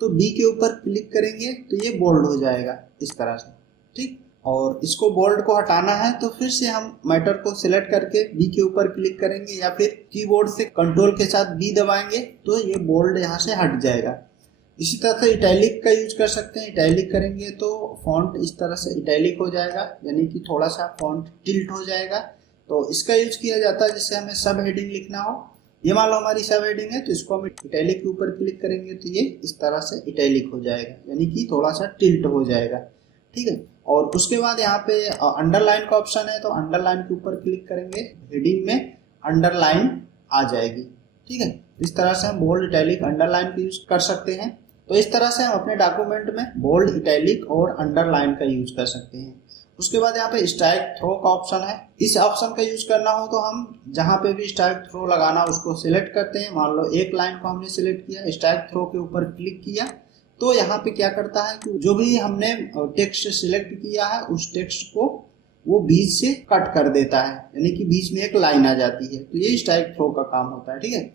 तो बी के ऊपर क्लिक करेंगे तो ये बोल्ड हो जाएगा इस तरह से। ठीक, और इसको बोल्ड को हटाना है तो फिर से हम मैटर को सिलेक्ट करके बी के ऊपर क्लिक करेंगे या फिर कीबोर्ड से कंट्रोल के साथ बी दबाएंगे तो ये बोल्ड यहाँ से हट जाएगा। इसी तरह से इटैलिक का यूज कर सकते हैं। इटैलिक करेंगे तो फॉन्ट इस तरह से इटैलिक हो जाएगा, यानी कि थोड़ा सा फॉन्ट टिल्ट हो जाएगा। तो इसका यूज किया जाता है जिससे हमें सब हेडिंग लिखना हो। ये मान लो हमारी सब हेडिंग है तो इसको हम इटैलिक के ऊपर क्लिक करेंगे तो ये इस तरह से इटैलिक हो जाएगा, यानी कि थोड़ा सा टिल्ट हो जाएगा। ठीक है, और उसके बाद यहाँ पे अंडरलाइन का ऑप्शन है, तो अंडरलाइन के ऊपर क्लिक करेंगे, हेडिंग में अंडरलाइन आ जाएगी। ठीक है, इस तरह से हम बोल्ड, इटैलिक, अंडरलाइन का यूज कर सकते हैं। तो इस तरह से हम अपने डॉक्यूमेंट में बोल्ड, इटैलिक और अंडरलाइन का यूज कर सकते हैं। उसके बाद यहाँ पे स्ट्राइक थ्रो का ऑप्शन है। इस ऑप्शन का यूज करना हो तो हम जहाँ पे भी स्ट्राइक थ्रो लगाना उसको सिलेक्ट करते हैं। मान लो एक लाइन को हमने सिलेक्ट किया, स्ट्राइक थ्रो के ऊपर क्लिक किया तो यहाँ पे क्या करता है कि जो भी हमने टेक्स्ट सिलेक्ट किया है उस टेक्स्ट को वो बीच से कट कर देता है, यानी कि बीच में एक लाइन आ जाती है। तो ये स्ट्राइक थ्रो का काम होता है। ठीक है,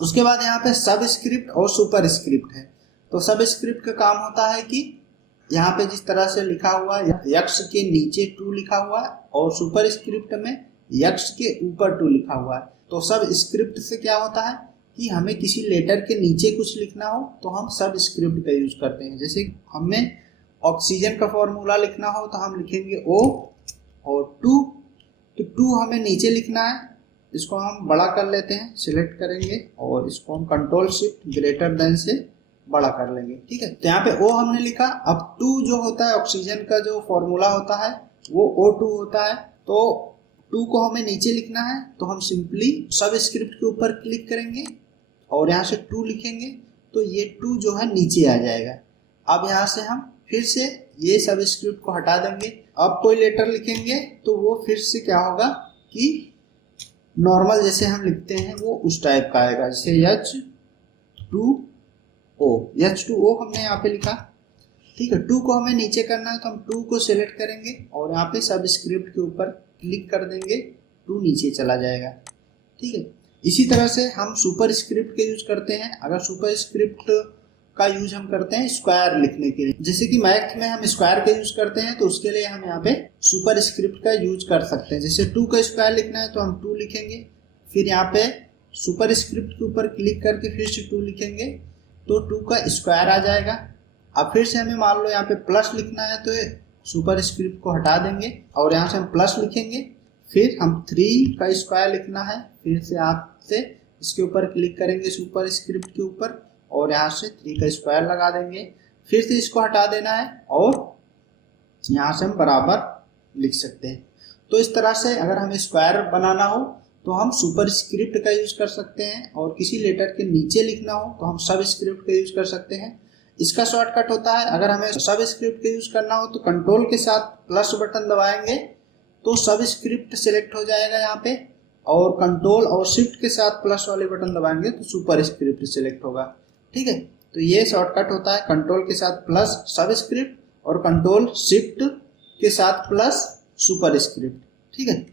उसके बाद यहाँ पे सब स्क्रिप्ट और सुपर स्क्रिप्ट है। तो सब स्क्रिप्ट का काम होता है कि यहाँ पे जिस तरह से लिखा हुआ है यक्स के नीचे 2 लिखा हुआ है और सुपर स्क्रिप्ट में यक्स के ऊपर 2 लिखा हुआ है। तो सब स्क्रिप्ट से क्या होता है कि हमें किसी लेटर के नीचे कुछ लिखना हो तो हम सब स्क्रिप्ट का यूज करते हैं। जैसे हमें ऑक्सीजन का फॉर्मूला लिखना हो तो हम लिखेंगे O और 2, तो 2 हमें नीचे लिखना है। इसको हम बड़ा कर लेते हैं, सिलेक्ट करेंगे और इसको हम कंट्रोल शिफ्ट ग्रेटर देन से बड़ा कर लेंगे। ठीक है, तो यहाँ पे O हमने लिखा। अब 2 जो होता है ऑक्सीजन का जो फॉर्मूला होता है वो O2 होता है, तो 2 को हमें नीचे लिखना है तो हम सिंपली सब स्क्रिप्ट के ऊपर क्लिक करेंगे और यहाँ से 2 लिखेंगे तो ये 2 जो है नीचे आ जाएगा। अब यहाँ से हम फिर से ये सब स्क्रिप्ट को हटा देंगे। अब कोई लेटर लिखेंगे तो वो फिर से क्या होगा कि नॉर्मल जैसे हम लिखते हैं वो उस टाइप का आएगा, जैसे H2O हमने यहाँ पे लिखा। ठीक है, 2 को हमें नीचे करना है तो हम 2 को सिलेक्ट करेंगे और यहाँ पे सब स्क्रिप्ट के ऊपर क्लिक कर देंगे, 2 नीचे चला जाएगा। ठीक है, इसी तरह से हम सुपर स्क्रिप्ट के यूज करते हैं। अगर सुपर स्क्रिप्ट का यूज हम करते हैं स्क्वायर लिखने के लिए, जैसे कि मैथ में हम स्क्वायर का यूज करते हैं तो उसके लिए हम यहाँ पे सुपर स्क्रिप्ट का यूज कर सकते हैं। जैसे 2 का स्क्वायर लिखना है तो हम 2 लिखेंगे, फिर यहाँ पे सुपर स्क्रिप्ट के ऊपर क्लिक करके फिर से 2 लिखेंगे तो 2 का स्क्वायर आ जाएगा। अब फिर से हमें मान लो यहाँ पे प्लस लिखना है तो सुपर स्क्रिप्ट को हटा देंगे और यहाँ से हम प्लस लिखेंगे, फिर हम 3 का स्क्वायर लिखना है, फिर से आप से इसके ऊपर क्लिक करेंगे सुपर स्क्रिप्ट के ऊपर और यहाँ से 3 का स्क्वायर लगा देंगे, फिर से इसको हटा देना है और यहाँ से हम बराबर लिख सकते हैं। तो इस तरह से अगर हमें स्क्वायर बनाना हो तो हम सुपर स्क्रिप्ट का यूज कर सकते हैं, और किसी लेटर के नीचे लिखना हो तो हम सब स्क्रिप्ट का यूज कर सकते हैं। इसका शॉर्टकट होता है, अगर हमें सब स्क्रिप्ट का यूज करना हो तो कंट्रोल के साथ प्लस बटन दबाएंगे तो सब स्क्रिप्ट सिलेक्ट हो जाएगा यहाँ पे, और कंट्रोल और शिफ्ट के साथ प्लस वाले बटन दबाएंगे तो सुपर स्क्रिप्ट सिलेक्ट होगा। ठीक है, तो ये शॉर्टकट होता है कंट्रोल के साथ प्लस सब स्क्रिप्ट और कंट्रोल शिफ्ट के साथ प्लस सुपर स्क्रिप्ट। ठीक है,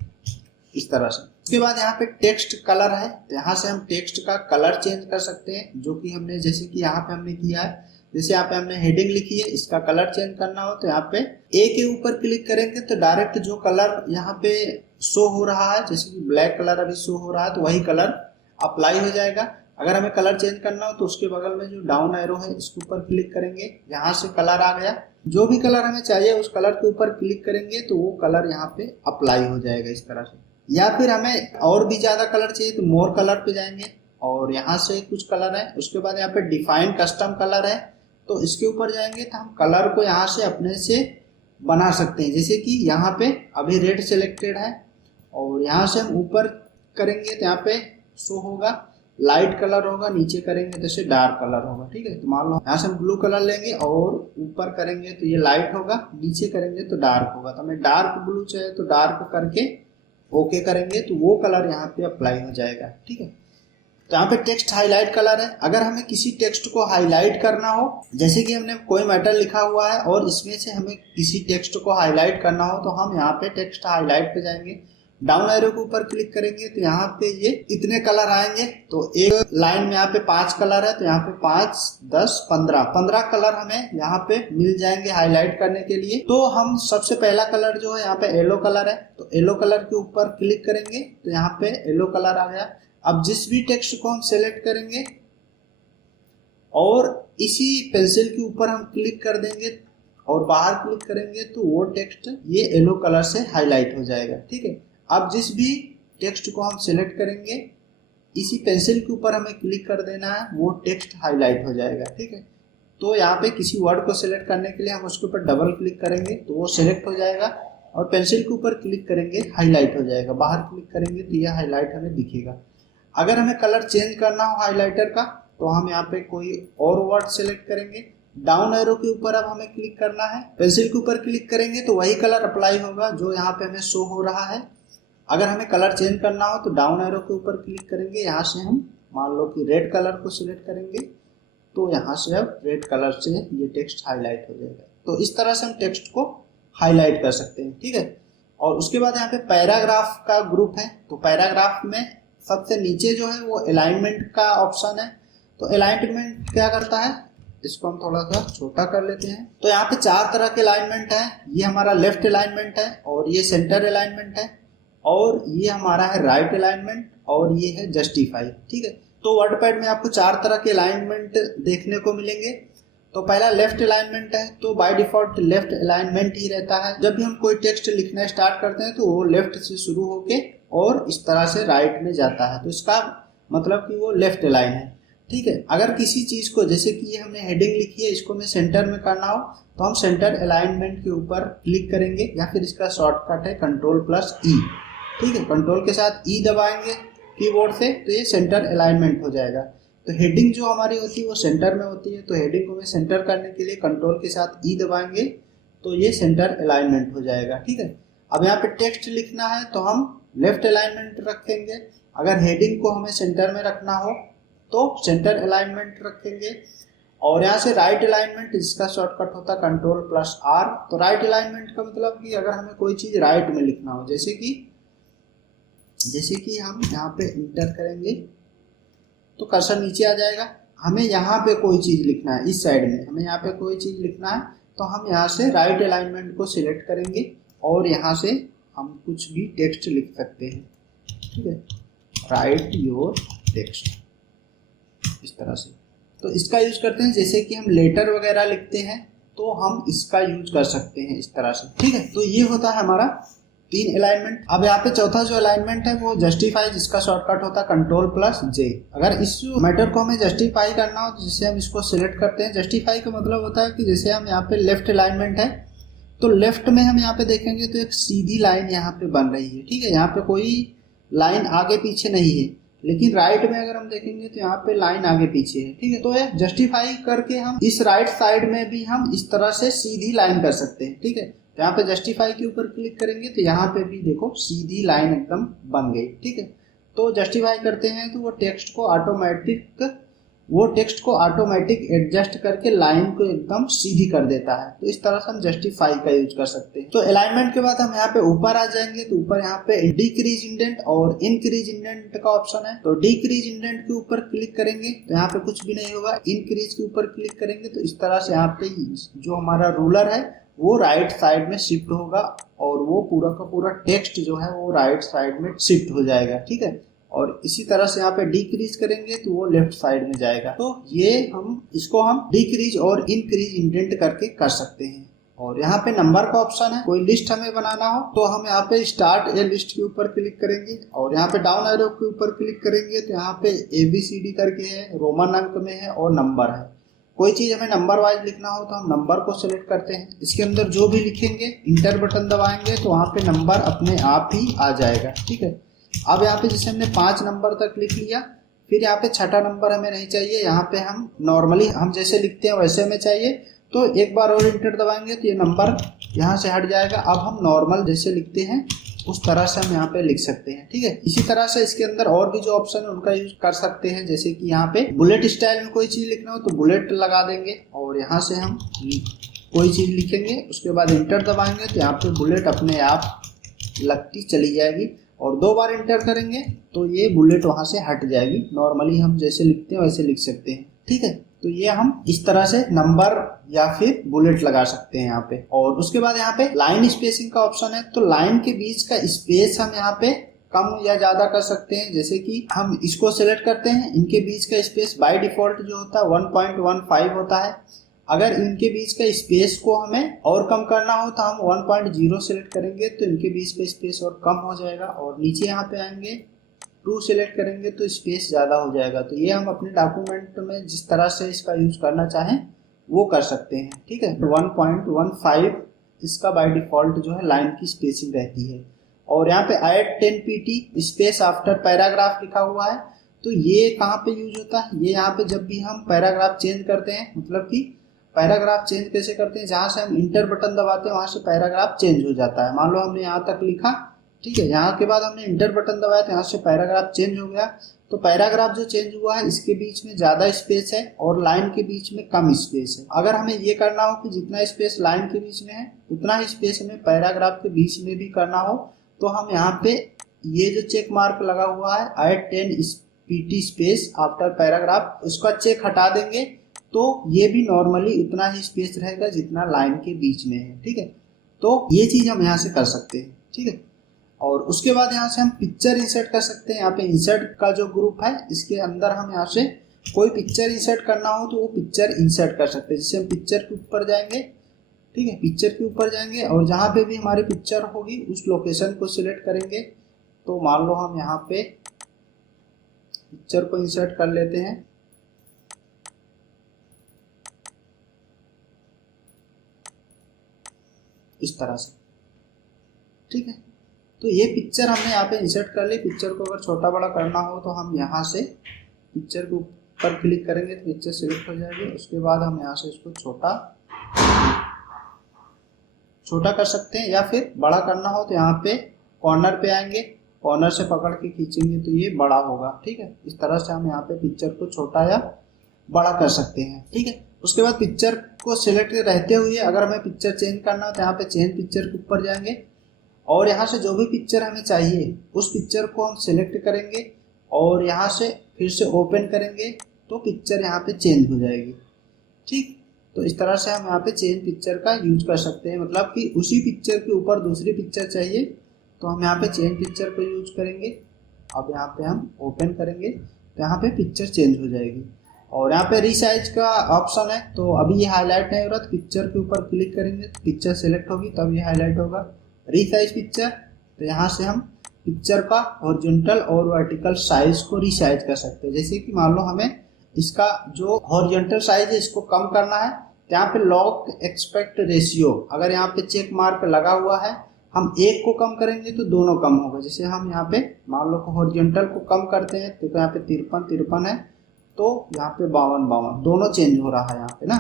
इस तरह से। उसके बाद यहाँ पे टेक्स्ट कलर है, तो यहाँ से हम टेक्स्ट का कलर चेंज कर सकते हैं, जो कि हमने जैसे कि यहाँ पे हमने किया है। जैसे यहाँ पे हमने हेडिंग लिखी है, इसका कलर चेंज करना हो तो यहाँ पे ए के ऊपर क्लिक करेंगे तो डायरेक्ट जो कलर यहाँ पे शो हो रहा है, जैसे कि ब्लैक कलर अभी शो हो रहा है तो वही कलर अप्लाई हो जाएगा। अगर हमें कलर चेंज करना हो तो उसके बगल में जो डाउन एरो है इसके ऊपर क्लिक करेंगे, यहाँ से कलर आ गया। जो भी कलर हमें चाहिए उस कलर के ऊपर क्लिक करेंगे तो वो कलर यहाँ पे अप्लाई हो जाएगा इस तरह से। या फिर हमें और भी ज्यादा कलर चाहिए तो मोर कलर पे जाएंगे और यहाँ से कुछ कलर है। उसके बाद यहाँ पे डिफाइन कस्टम कलर है, तो इसके ऊपर जाएंगे तो हम कलर को यहाँ से अपने से बना सकते हैं। जैसे कि यहाँ पे अभी रेड सिलेक्टेड है और यहाँ से हम ऊपर करेंगे तो यहाँ पे शो होगा लाइट कलर होगा, नीचे करेंगे तो इसे डार्क कलर होगा। ठीक है, तो मान लो यहाँ से हम ब्लू कलर लेंगे और ऊपर करेंगे तो ये लाइट होगा, नीचे करेंगे तो डार्क होगा। तो हमें डार्क ब्लू चाहिए तो डार्क करके ओके करेंगे तो वो कलर यहाँ पे अप्लाई हो जाएगा। ठीक है, तो यहाँ पे टेक्स्ट हाईलाइट कलर है। अगर हमें किसी टेक्स्ट को हाईलाइट करना हो, जैसे कि हमने कोई मैटर लिखा हुआ है और इसमें से हमें किसी टेक्स्ट को हाईलाइट करना हो, तो हम यहाँ पे टेक्स्ट हाईलाइट पे जाएंगे, डाउन एरो के ऊपर क्लिक करेंगे तो यहाँ पे ये इतने कलर आएंगे। तो एक लाइन में यहाँ पे 5 कलर है, तो यहाँ पे 5, 10, 15 कलर हमें यहाँ पे मिल जाएंगे हाईलाइट करने के लिए। तो हम सबसे पहला कलर जो है यहाँ पे येलो कलर है, तो येलो कलर के ऊपर क्लिक करेंगे तो यहाँ पे येलो कलर आ गया। अब जिस भी टेक्स्ट को हम सेलेक्ट करेंगे और इसी पेंसिल के ऊपर हम क्लिक कर देंगे और बाहर क्लिक करेंगे तो वो टेक्स्ट ये येलो कलर से हाईलाइट हो जाएगा। ठीक है, अब जिस भी टेक्स्ट को हम सेलेक्ट करेंगे इसी पेंसिल के ऊपर हमें क्लिक कर देना है, वो टेक्स्ट हाईलाइट हो जाएगा। ठीक है, तो यहाँ पे किसी वर्ड को सिलेक्ट करने के लिए हम उसके ऊपर डबल क्लिक करेंगे तो वो सिलेक्ट हो जाएगा और पेंसिल के ऊपर क्लिक करेंगे हाईलाइट हो जाएगा। बाहर क्लिक करेंगे तो यह हाईलाइट हमें दिखेगा। अगर हमें कलर चेंज करना हो हाईलाइटर का तो हम यहाँ पे कोई और वर्ड सेलेक्ट करेंगे, डाउन एरो के ऊपर अब हमें क्लिक करना है, पेंसिल के ऊपर क्लिक करेंगे तो वही कलर अप्लाई होगा जो यहाँ पे हमें शो हो रहा है। अगर हमें कलर चेंज करना हो तो डाउन एरो के ऊपर क्लिक करेंगे, यहाँ से हम मान लो कि रेड कलर को सिलेक्ट करेंगे तो यहाँ से अब रेड कलर से ये टेक्स्ट हाईलाइट हो जाएगा। तो इस तरह से हम टेक्स्ट को हाईलाइट कर सकते हैं। ठीक है, और उसके बाद यहाँ पे पैराग्राफ का ग्रुप है, तो पैराग्राफ में सबसे नीचे जो है वो अलाइनमेंट का ऑप्शन है। तो अलाइनमेंट क्या करता है, इसको हम थोड़ा सा छोटा कर लेते हैं। तो यहाँ पे 4 तरह के अलाइनमेंट है। ये हमारा लेफ्ट अलाइनमेंट है और ये सेंटर अलाइनमेंट है और ये हमारा है राइट अलाइनमेंट और ये है जस्टिफाई। ठीक है, तो वर्डपैड में आपको 4 तरह के अलाइनमेंट देखने को मिलेंगे। तो पहला लेफ्ट अलाइनमेंट है, तो बाय डिफॉल्ट लेफ्ट अलाइनमेंट ही रहता है। जब भी हम कोई टेक्स्ट लिखना स्टार्ट करते हैं तो वो लेफ्ट से शुरू होके और इस तरह से राइट में जाता है, तो इसका मतलब कि वो लेफ्ट अलाइन है। ठीक है, अगर किसी चीज को, जैसे कि ये हमने हेडिंग लिखी है, इसको मैं सेंटर में करना हो तो हम सेंटर अलाइनमेंट के ऊपर क्लिक करेंगे या फिर इसका शॉर्टकट है Ctrl+E। ठीक है, कंट्रोल के साथ ई दबाएंगे कीबोर्ड से तो ये सेंटर अलाइनमेंट हो जाएगा। तो हेडिंग जो हमारी होती है वो सेंटर में होती है, तो हेडिंग को हमें सेंटर करने के लिए कंट्रोल के साथ ई दबाएंगे तो ये सेंटर अलाइनमेंट हो जाएगा। ठीक है, अब यहाँ पे टेक्स्ट लिखना है तो हम लेफ्ट अलाइनमेंट रखेंगे। अगर हेडिंग को हमें सेंटर में रखना हो तो सेंटर अलाइनमेंट रखेंगे। और यहाँ से राइट अलाइनमेंट, जिसका शॉर्टकट होता है Ctrl+R। तो राइट अलाइनमेंट का मतलब कि अगर हमें कोई चीज राइट में लिखना हो, जैसे कि हम यहाँ पे इंटर करेंगे तो कर्सर नीचे आ जाएगा। हमें यहाँ पे कोई चीज लिखना है, इस साइड में हमें यहाँ पे कोई चीज लिखना है तो हम यहाँ से राइट अलाइनमेंट को सिलेक्ट करेंगे और यहाँ से हम कुछ भी टेक्स्ट लिख सकते हैं। ठीक है, राइट योर टेक्स्ट, इस तरह से। तो इसका यूज करते हैं, जैसे कि हम लेटर वगैरह लिखते हैं तो हम इसका यूज कर सकते हैं इस तरह से। ठीक है, तो ये होता है हमारा 3 अलाइनमेंट। अब यहाँ पे चौथा जो अलाइनमेंट है वो जस्टिफाई, जिसका शॉर्टकट होता है Ctrl+J। अगर इस मैटर को हमें जस्टिफाई करना हो तो जैसे हम इसको सिलेक्ट करते हैं, जस्टिफाई का मतलब होता है कि जैसे हम यहाँ पे लेफ्ट अलाइनमेंट है तो लेफ्ट में हम यहाँ पे देखेंगे तो एक सीधी लाइन यहाँ पे बन रही है। ठीक है, यहाँ पे कोई लाइन आगे पीछे नहीं है, लेकिन राइट में अगर हम देखेंगे तो यहाँ पे लाइन आगे पीछे है। ठीक है, तो ये जस्टिफाई करके हम इस राइट साइड में भी हम इस तरह से सीधी लाइन कर सकते हैं। ठीक है, तो यहाँ पे जस्टिफाई के ऊपर क्लिक करेंगे तो यहाँ पे भी देखो सीधी लाइन एकदम बन गई। ठीक है, तो जस्टिफाई करते हैं तो वो टेक्स्ट को ऑटोमेटिक एडजस्ट करके लाइन को एकदम सीधी कर देता है। तो इस तरह से हम जस्टिफाई का यूज कर सकते हैं। तो अलाइनमेंट के बाद हम यहाँ पे ऊपर आ जाएंगे तो ऊपर यहाँ पे डिक्रीज इंडेंट और इंक्रीज इंडेंट का ऑप्शन है। तो डिक्रीज इंडेंट के ऊपर क्लिक करेंगे तो यहाँ पे कुछ भी नहीं होगा। इंक्रीज के ऊपर क्लिक करेंगे तो इस तरह से यहाँ पे जो हमारा रूलर है वो राइट साइड में शिफ्ट होगा और वो पूरा का पूरा टेक्स्ट जो है वो राइट साइड में शिफ्ट हो जाएगा। ठीक है, और इसी तरह से यहाँ पे डिक्रीज करेंगे तो वो लेफ्ट साइड में जाएगा। तो ये इसको हम डिक्रीज और इंक्रीज इंडेंट करके कर सकते हैं। और यहाँ पे नंबर का ऑप्शन है, कोई लिस्ट हमें बनाना हो तो हम यहाँ पे स्टार्ट ए लिस्ट के ऊपर क्लिक करेंगे और यहाँ पे डाउन एरो के ऊपर क्लिक करेंगे तो यहाँ पे ABCD करके है, रोमन अंक में है और नंबर है। कोई चीज़ हमें नंबर वाइज लिखना हो तो हम नंबर को सिलेक्ट करते हैं, इसके अंदर जो भी लिखेंगे इंटर बटन दबाएंगे तो वहाँ पे नंबर अपने आप ही आ जाएगा। ठीक है, अब यहाँ पे जैसे हमने 5 नंबर तक लिख लिया, फिर यहाँ पे छठा नंबर हमें नहीं चाहिए, यहाँ पे हम नॉर्मली हम जैसे लिखते हैं वैसे हमें चाहिए, तो एक बार और इंटर दबाएंगे तो ये नंबर यहाँ से हट जाएगा। अब हम नॉर्मल जैसे लिखते हैं उस तरह से हम यहाँ पे लिख सकते हैं। ठीक है, इसी तरह से इसके अंदर और भी जो ऑप्शन है उनका यूज कर सकते हैं, जैसे कि यहाँ पे बुलेट स्टाइल में कोई चीज़ लिखना हो तो बुलेट लगा देंगे और यहाँ से हम कोई चीज़ लिखेंगे, उसके बाद इंटर दबाएंगे तो यहाँ पे बुलेट अपने आप लगती चली जाएगी, और 2 बार इंटर करेंगे तो ये बुलेट वहाँ से हट जाएगी। नॉर्मली हम जैसे लिखते हैं वैसे लिख सकते हैं। ठीक है, तो ये हम इस तरह से नंबर या फिर बुलेट लगा सकते हैं यहाँ पे। और उसके बाद यहाँ पे लाइन स्पेसिंग का ऑप्शन है, तो लाइन के बीच का स्पेस हम यहाँ पे कम या ज्यादा कर सकते हैं। जैसे कि हम इसको सिलेक्ट करते हैं, इनके बीच का स्पेस बाय डिफॉल्ट जो होता है 1.15 होता है। अगर इनके बीच का स्पेस को हमें और कम करना हो तो हम 1.0 सिलेक्ट करेंगे तो इनके बीच का स्पेस और कम हो जाएगा, और नीचे यहाँ पे आएंगे 2 सिलेक्ट करेंगे तो स्पेस ज़्यादा हो जाएगा। तो ये हम अपने डॉक्यूमेंट में जिस तरह से इसका यूज करना चाहें वो कर सकते हैं। ठीक है, 1.15 इसका बाय डिफॉल्ट जो है लाइन की स्पेसिंग रहती है। और यहाँ पे add 10 pt space after paragraph लिखा हुआ है, तो ये कहाँ पे यूज होता है, ये यहाँ पे जब भी हम पैराग्राफ चेंज करते हैं, मतलब कि पैराग्राफ चेंज कैसे करते हैं, जहाँ से हम इंटर बटन दबाते हैं वहाँ से पैराग्राफ चेंज हो जाता है। मान लो हमने यहाँ तक लिखा, ठीक है, यहाँ के बाद हमने इंटर बटन दबाया तो यहाँ से पैराग्राफ चेंज हो गया, तो पैराग्राफ जो चेंज हुआ है इसके बीच में ज़्यादा स्पेस है और लाइन के बीच में कम स्पेस है। अगर हमें ये करना हो कि जितना स्पेस लाइन के बीच में है उतना ही स्पेस हमें पैराग्राफ के बीच में भी करना हो, तो हम यहाँ पे ये जो चेक मार्क लगा हुआ है add 10 pt space after paragraph, उसका चेक हटा देंगे तो ये भी नॉर्मली उतना ही स्पेस रहेगा जितना लाइन के बीच में है। ठीक है, तो ये चीज़ हम यहाँ से कर सकते हैं। ठीक है, और उसके बाद यहाँ से हम पिक्चर इंसर्ट कर सकते हैं। यहाँ पे इंसर्ट का जो ग्रुप है इसके अंदर हम यहाँ से कोई पिक्चर इंसर्ट करना हो तो वो पिक्चर इंसर्ट कर सकते हैं। जैसे हम पिक्चर के ऊपर जाएंगे, ठीक है, पिक्चर के ऊपर जाएंगे और जहाँ पे भी हमारी पिक्चर होगी उस लोकेशन को सिलेक्ट करेंगे। तो मान लो हम यहाँ पे पिक्चर को इंसर्ट कर लेते हैं, इस तरह से। ठीक है, तो ये पिक्चर हमने यहाँ पे इंसर्ट कर ली। पिक्चर को अगर छोटा बड़ा करना हो तो हम यहाँ से पिक्चर के ऊपर क्लिक करेंगे तो पिक्चर सिलेक्ट हो जाएगी। उसके बाद हम यहाँ से इसको छोटा कर सकते हैं, या फिर बड़ा करना हो तो यहाँ पे कॉर्नर पे आएंगे, कॉर्नर से पकड़ के खींचेंगे तो ये बड़ा होगा। ठीक है, इस तरह से हम यहाँ पे पिक्चर को छोटा या बड़ा कर सकते हैं। ठीक है, उसके बाद पिक्चर को सिलेक्ट रहते हुए अगर हमें पिक्चर चेंज करना हो तो यहाँ पे चेंज पिक्चर के ऊपर जाएंगे और यहाँ से जो भी पिक्चर हमें चाहिए उस पिक्चर को हम सिलेक्ट करेंगे और यहाँ से फिर से ओपन करेंगे तो पिक्चर यहाँ पे चेंज हो जाएगी। ठीक, तो इस तरह से हम यहाँ पे चेंज पिक्चर का यूज कर सकते हैं, मतलब कि उसी पिक्चर के ऊपर दूसरी पिक्चर चाहिए तो हम यहाँ पे चेंज पिक्चर को यूज करेंगे। अब यहाँ पे हम ओपन करेंगे तो यहाँ पे पिक्चर चेंज हो जाएगी। और यहाँ पे रीसाइज का ऑप्शन है, तो अभी ये हाईलाइट नहीं हो रहा, तो पिक्चर के ऊपर क्लिक करेंगे तो पिक्चर सेलेक्ट होगी तब ये हाईलाइट होगा। रीसाइज पिक्चर, तो यहाँ से हम पिक्चर का हॉरिजॉन्टल और वर्टिकल साइज को रीसाइज कर सकते हैं। जैसे कि मान लो हमें इसका जो हॉरिजॉन्टल साइज है इसको कम करना है, तो यहाँ पे लॉग एक्सपेक्ट रेशियो, अगर यहाँ पे चेक मार्क लगा हुआ है, हम एक को कम करेंगे तो दोनों कम होगा। जैसे हम यहाँ पे मान लो हॉरिजॉन्टल को कम करते हैं तो यहाँ पे 53 है, तो यहाँ पे 52 दोनों चेंज हो रहा है यहाँ पे ना।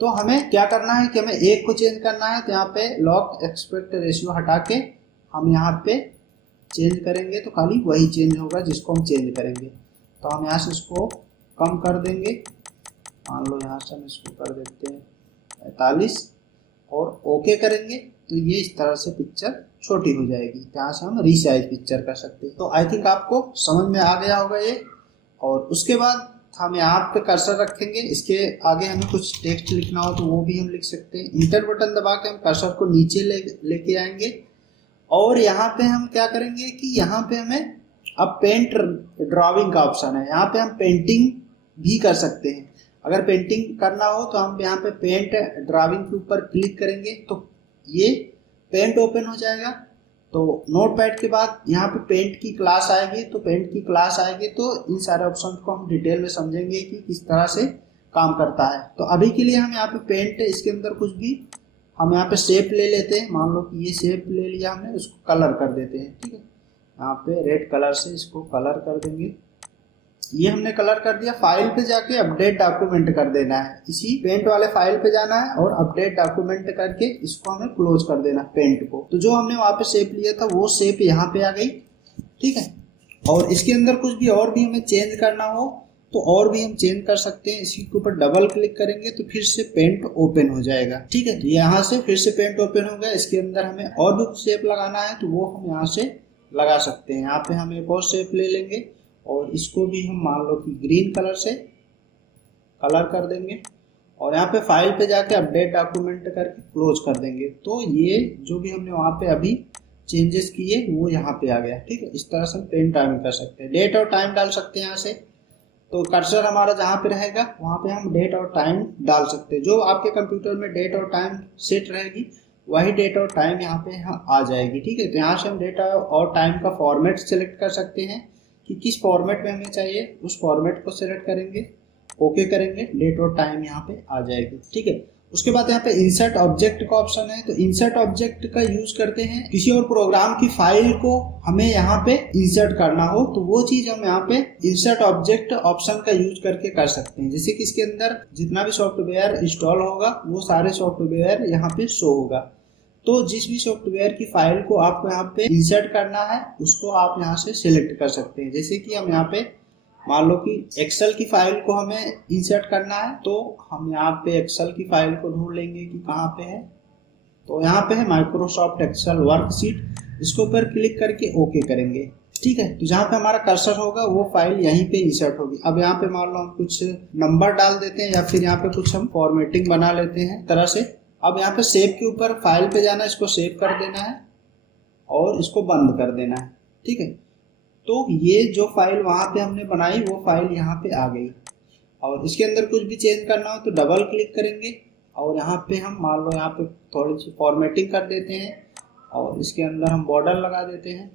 तो हमें क्या करना है कि हमें एक को चेंज करना है, तो यहाँ पे लॉग एक्सपेक्ट रेशियो हटा के हम यहाँ पे चेंज करेंगे तो खाली वही चेंज होगा जिसको हम चेंज करेंगे। तो हम यहाँ से इसको कम कर देंगे, मान लो यहाँ से हम इसको कर देते हैं 45 और ओके करेंगे तो ये इस तरह से पिक्चर छोटी हो जाएगी। यहाँ से हम रीसाइज पिक्चर कर सकते हैं। तो आई थिंक आपको समझ में आ गया होगा ये। और उसके बाद हम यहाँ पे कर्सर रखेंगे, इसके आगे हमें कुछ टेक्स्ट लिखना हो तो वो भी हम लिख सकते हैं। इंटर बटन दबा के हम कर्सर को नीचे लेके आएंगे और यहाँ पे हम क्या करेंगे कि यहाँ पे हमें अब पेंट ड्राइंग का ऑप्शन है, यहाँ पे हम पेंटिंग भी कर सकते हैं। अगर पेंटिंग करना हो तो हम यहाँ पे पेंट ड्राइंग के ऊपर क्लिक करेंगे तो ये पेंट ओपन हो जाएगा। तो नोटपैड के बाद यहाँ पे पेंट की क्लास आएगी, तो पेंट की क्लास आएगी तो इन सारे ऑप्शन को हम डिटेल में समझेंगे कि किस तरह से काम करता है। तो अभी के लिए हम यहाँ पे पेंट, इसके अंदर कुछ भी हम यहाँ पे शेप ले लेते हैं। मान लो कि ये शेप ले लिया हमने, उसको कलर कर देते हैं। ठीक है, यहाँ पे रेड कलर से इसको कलर कर देंगे। ये हमने कलर कर दिया। फाइल पे जाके अपडेट डॉक्यूमेंट कर देना है, इसी पेंट वाले फाइल पे जाना है और अपडेट डॉक्यूमेंट करके इसको हमें क्लोज कर देना पेंट को। तो जो हमने वहाँ पे शेप लिया था वो शेप यहाँ पे आ गई। ठीक है, और इसके अंदर कुछ भी और भी हमें चेंज करना हो तो और भी हम चेंज कर सकते हैं। इसके ऊपर डबल क्लिक करेंगे तो फिर से पेंट ओपन हो जाएगा। ठीक है, तो यहाँ से फिर से पेंट ओपन हो गया। इसके अंदर हमें और भी शेप लगाना है तो वो हम यहाँ से लगा सकते हैं। यहाँ पे हम एक और शेप ले लेंगे और इसको भी हम मान लो कि ग्रीन कलर से कलर कर देंगे और यहाँ पे फाइल पे जाके अपडेट डॉक्यूमेंट करके क्लोज कर देंगे। तो ये जो भी हमने वहाँ पे अभी चेंजेस किए वो यहाँ पे आ गया। ठीक है, इस तरह से हम पेंट टाइम कर सकते हैं। डेट और टाइम डाल सकते हैं यहाँ से। तो कर्सर हमारा जहाँ पे रहेगा वहाँ पे हम डेट और टाइम डाल सकते हैं। जो आपके कंप्यूटर में डेट और टाइम सेट रहेगी वही डेट और टाइम यहाँ पे आ जाएगी। ठीक है, तो यहाँ से हम डेट और टाइम का फॉर्मेट सेलेक्ट कर सकते हैं कि किस फॉर्मेट में हमें चाहिए, उस फॉर्मेट को सेलेक्ट करेंगे, ओके करेंगे, डेट और टाइम यहाँ पे आ जाएगी। ठीक है, उसके बाद यहाँ पे इंसर्ट ऑब्जेक्ट का ऑप्शन है। तो इंसर्ट ऑब्जेक्ट का यूज करते हैं किसी और प्रोग्राम की फाइल को हमें यहाँ पे इंसर्ट करना हो तो वो चीज हम यहाँ पे इंसर्ट ऑब्जेक्ट ऑप्शन का यूज करके कर सकते हैं। जैसे कि इसके अंदर जितना भी सॉफ्टवेयर इंस्टॉल होगा वो सारे सॉफ्टवेयर यहाँ पे शो होगा। तो जिस भी सॉफ्टवेयर की फाइल को आपको यहाँ पे इंसर्ट करना है उसको आप यहाँ से सिलेक्ट कर सकते हैं। जैसे कि हम यहाँ पे मान लो कि एक्सेल की फाइल को हमें इंसर्ट करना है तो हम यहाँ पे एक्सेल की फाइल को ढूंढ लेंगे कि कहाँ पे है। तो यहाँ पे है माइक्रोसॉफ्ट एक्सेल वर्कशीट, इसके ऊपर क्लिक करके ओके करेंगे। ठीक है, तो जहाँ पे हमारा कर्सर होगा वो फाइल यहीं पे इंसर्ट होगी। अब यहाँ पे मान लो हम कुछ नंबर डाल देते हैं या फिर यहाँ पे कुछ हम फॉर्मेटिंग बना लेते हैं तरह से। अब यहाँ पे सेव के ऊपर फाइल पे जाना है, इसको सेव कर देना है और इसको बंद कर देना है। ठीक है, तो ये जो फाइल वहाँ पे हमने बनाई वो फाइल यहाँ पे आ गई। और इसके अंदर कुछ भी चेंज करना हो तो डबल क्लिक करेंगे और यहाँ पे हम मान लो यहाँ पे थोड़ी सी फॉर्मेटिंग कर देते हैं और इसके अंदर हम बॉर्डर लगा देते हैं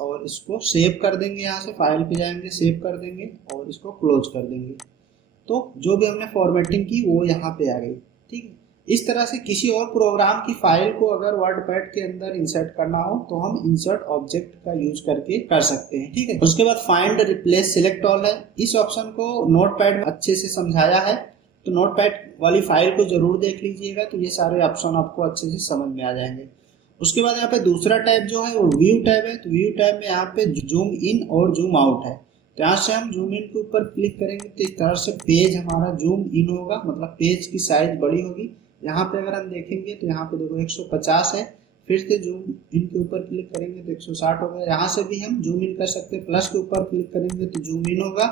और इसको सेव कर देंगे। यहाँ से फाइल पे जाएंगे, सेव कर देंगे और इसको क्लोज कर देंगे। तो जो भी हमने फॉर्मेटिंग की वो यहाँ पे आ गई। ठीक है, इस तरह से किसी और प्रोग्राम की फाइल को अगर वर्डपैड के अंदर इंसर्ट करना हो तो हम इंसर्ट ऑब्जेक्ट का यूज करके कर सकते हैं। ठीक है, उसके बाद फाइंड रिप्लेस सिलेक्ट ऑल है। इस ऑप्शन को नोटपैड में अच्छे से समझाया है तो नोटपैड वाली फाइल को जरूर देख लीजिएगा, तो ये सारे ऑप्शन आपको अच्छे से समझ में आ जाएंगे। उसके बाद यहाँ पे दूसरा टैब जो है वो व्यू टैब है। तो व्यू टैब में यहाँ पे जूम इन और जूम आउट है। तो यहाँ से हम जूम इन के ऊपर क्लिक करेंगे तो इस तरह से पेज हमारा जूम इन होगा, मतलब पेज की साइज बड़ी होगी। यहाँ पे अगर हम देखेंगे तो यहाँ पे देखो 150 है। फिर से जूम इन के ऊपर क्लिक करेंगे तो 160 होगा। यहाँ से भी हम जूम इन कर सकते हैं। प्लस के ऊपर क्लिक करेंगे तो जूम इन होगा,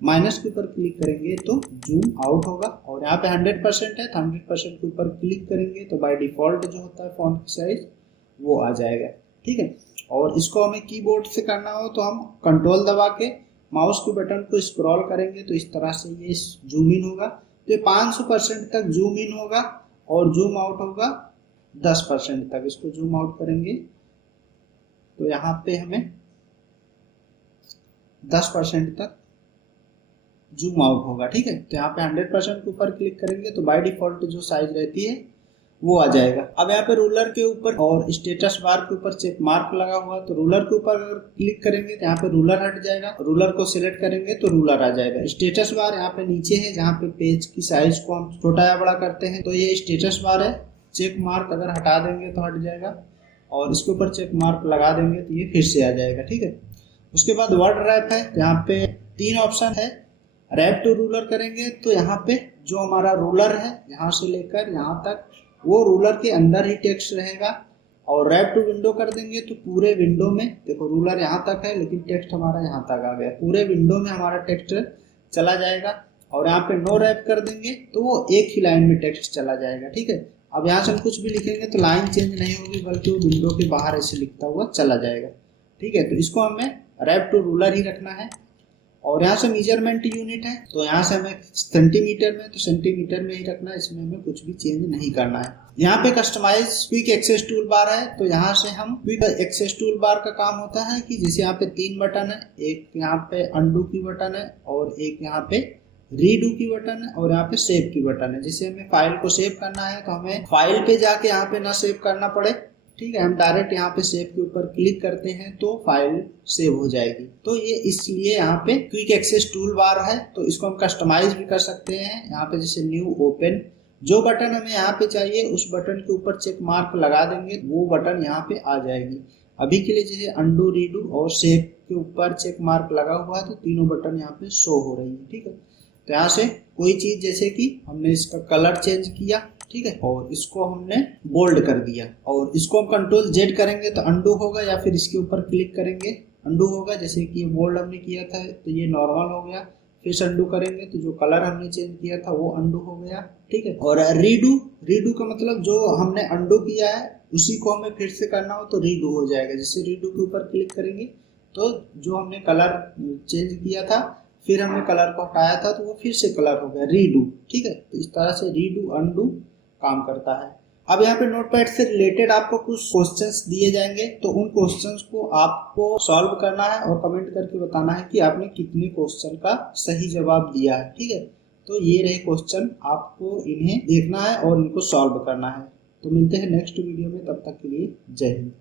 माइनस के ऊपर क्लिक करेंगे तो जूम आउट होगा। और यहाँ पे 100% है तो 100% के ऊपर क्लिक करेंगे तो बाय डिफॉल्ट जो होता है फॉन्ट की साइज वो आ जाएगा। ठीक है, और इसको हमें कीबोर्ड से करना हो तो हम कंट्रोल दबा के माउस के बटन को स्क्रॉल करेंगे तो इस तरह से ये जूम इन होगा। तो ये 500% तक जूम इन होगा और जूम आउट होगा 10% तक। इसको जूम आउट करेंगे तो यहाँ पे हमें 10% तक जूम आउट होगा। ठीक है, तो यहाँ पे 100% के ऊपर क्लिक करेंगे तो बाय डिफॉल्ट जो साइज रहती है वो आ जाएगा। अब यहाँ पे रूलर के ऊपर और स्टेटस बार के ऊपर चेक मार्क लगा हुआ, तो रूलर के ऊपर अगर क्लिक करेंगे तो यहाँ पे रूलर हट जाएगा। रूलर को सिलेक्ट करेंगे तो रूलर आ जाएगा। स्टेटस बार यहाँ पे नीचे है जहाँ पे पेज की साइज को हम छोटा या बड़ा करते हैं, तो ये स्टेटस बार है। चेक मार्क अगर हटा देंगे तो हट जाएगा और इसके ऊपर चेक मार्क लगा देंगे तो ये फिर से आ जाएगा। ठीक है, उसके बाद वर्ड रैप है। तो यहाँ पे 3 ऑप्शन है। रैप टू रूलर करेंगे तो यहाँ पे जो हमारा रूलर है यहाँ से लेकर यहाँ तक वो रूलर के अंदर ही टेक्स्ट रहेगा। और रैप टू विंडो कर देंगे तो पूरे विंडो में, देखो रूलर यहाँ तक है लेकिन टेक्स्ट हमारा यहाँ तक आ गया, पूरे विंडो में हमारा टेक्स्ट चला जाएगा। और यहाँ पे नो रैप कर देंगे तो वो एक ही लाइन में टेक्स्ट चला जाएगा। ठीक है, अब यहाँ से हम कुछ भी लिखेंगे तो लाइन चेंज नहीं होगी बल्कि वो विंडो के बाहर ऐसे लिखता हुआ चला जाएगा। ठीक है, तो इसको हमें रैप टू रूलर ही रखना है। और यहाँ से मेजरमेंट यूनिट है, तो यहाँ से हमें सेंटीमीटर में, तो सेंटीमीटर में ही रखना है, इसमें हमें कुछ भी चेंज नहीं करना है। यहाँ पे customize quick access tool bar है, तो यहाँ से हम क्विक एक्सेस टूल बार का काम होता है कि जैसे यहाँ पे 3 बटन है, एक यहाँ पे अंडू की बटन है और एक यहाँ पे रीडू की बटन है और यहाँ पे सेव की बटन है। जैसे हमें फाइल को सेव करना है तो हमें फाइल पे जाके यहाँ पे ना सेव करना पड़े, ठीक है, हम डायरेक्ट यहाँ पे सेव के ऊपर क्लिक करते हैं तो फाइल सेव हो जाएगी। तो ये इसलिए यहाँ पे क्विक एक्सेस टूल बार है, तो इसको हम कस्टमाइज भी कर सकते हैं। यहाँ पे जैसे न्यू ओपन, जो बटन हमें यहाँ पे चाहिए उस बटन के ऊपर चेक मार्क लगा देंगे, वो बटन यहाँ पे आ जाएगी। अभी के लिए जैसे अंडू, रीडू और सेव के ऊपर चेक मार्क लगा हुआ है तो तीनों बटन यहाँ पे शो हो रही है, ठीक है। तो यहाँ से कोई चीज जैसे कि हमने इसका कलर चेंज किया, ठीक है, और इसको हमने बोल्ड कर दिया और इसको हम कंट्रोल जेड करेंगे तो अंडू होगा, या फिर इसके ऊपर क्लिक करेंगे अंडू होगा। जैसे कि ये बोल्ड हमने किया था तो ये नॉर्मल हो गया, फिर से अंडू करेंगे तो जो कलर हमने चेंज किया था वो अंडू हो गया, ठीक है। और रीडू का मतलब जो हमने अंडू किया है उसी को हमें फिर से करना हो तो रीडू हो जाएगा। जैसे रीडू के ऊपर क्लिक करेंगे तो जो हमने कलर चेंज किया था फिर हमने कलर को हटाया था तो वो फिर से कलर हो गया रीडू, ठीक है। तो इस तरह से रीडू अंडू काम करता है। अब यहाँ पे नोटपैड से रिलेटेड आपको कुछ क्वेश्चंस दिए जाएंगे, तो उन क्वेश्चंस को आपको सॉल्व करना है और कमेंट करके बताना है कि आपने कितने क्वेश्चन का सही जवाब दिया है, ठीक है। तो ये रहे क्वेश्चन, आपको इन्हें देखना है और इनको सॉल्व करना है। तो मिलते हैं नेक्स्ट वीडियो में, तब तक के लिए जय हिंद।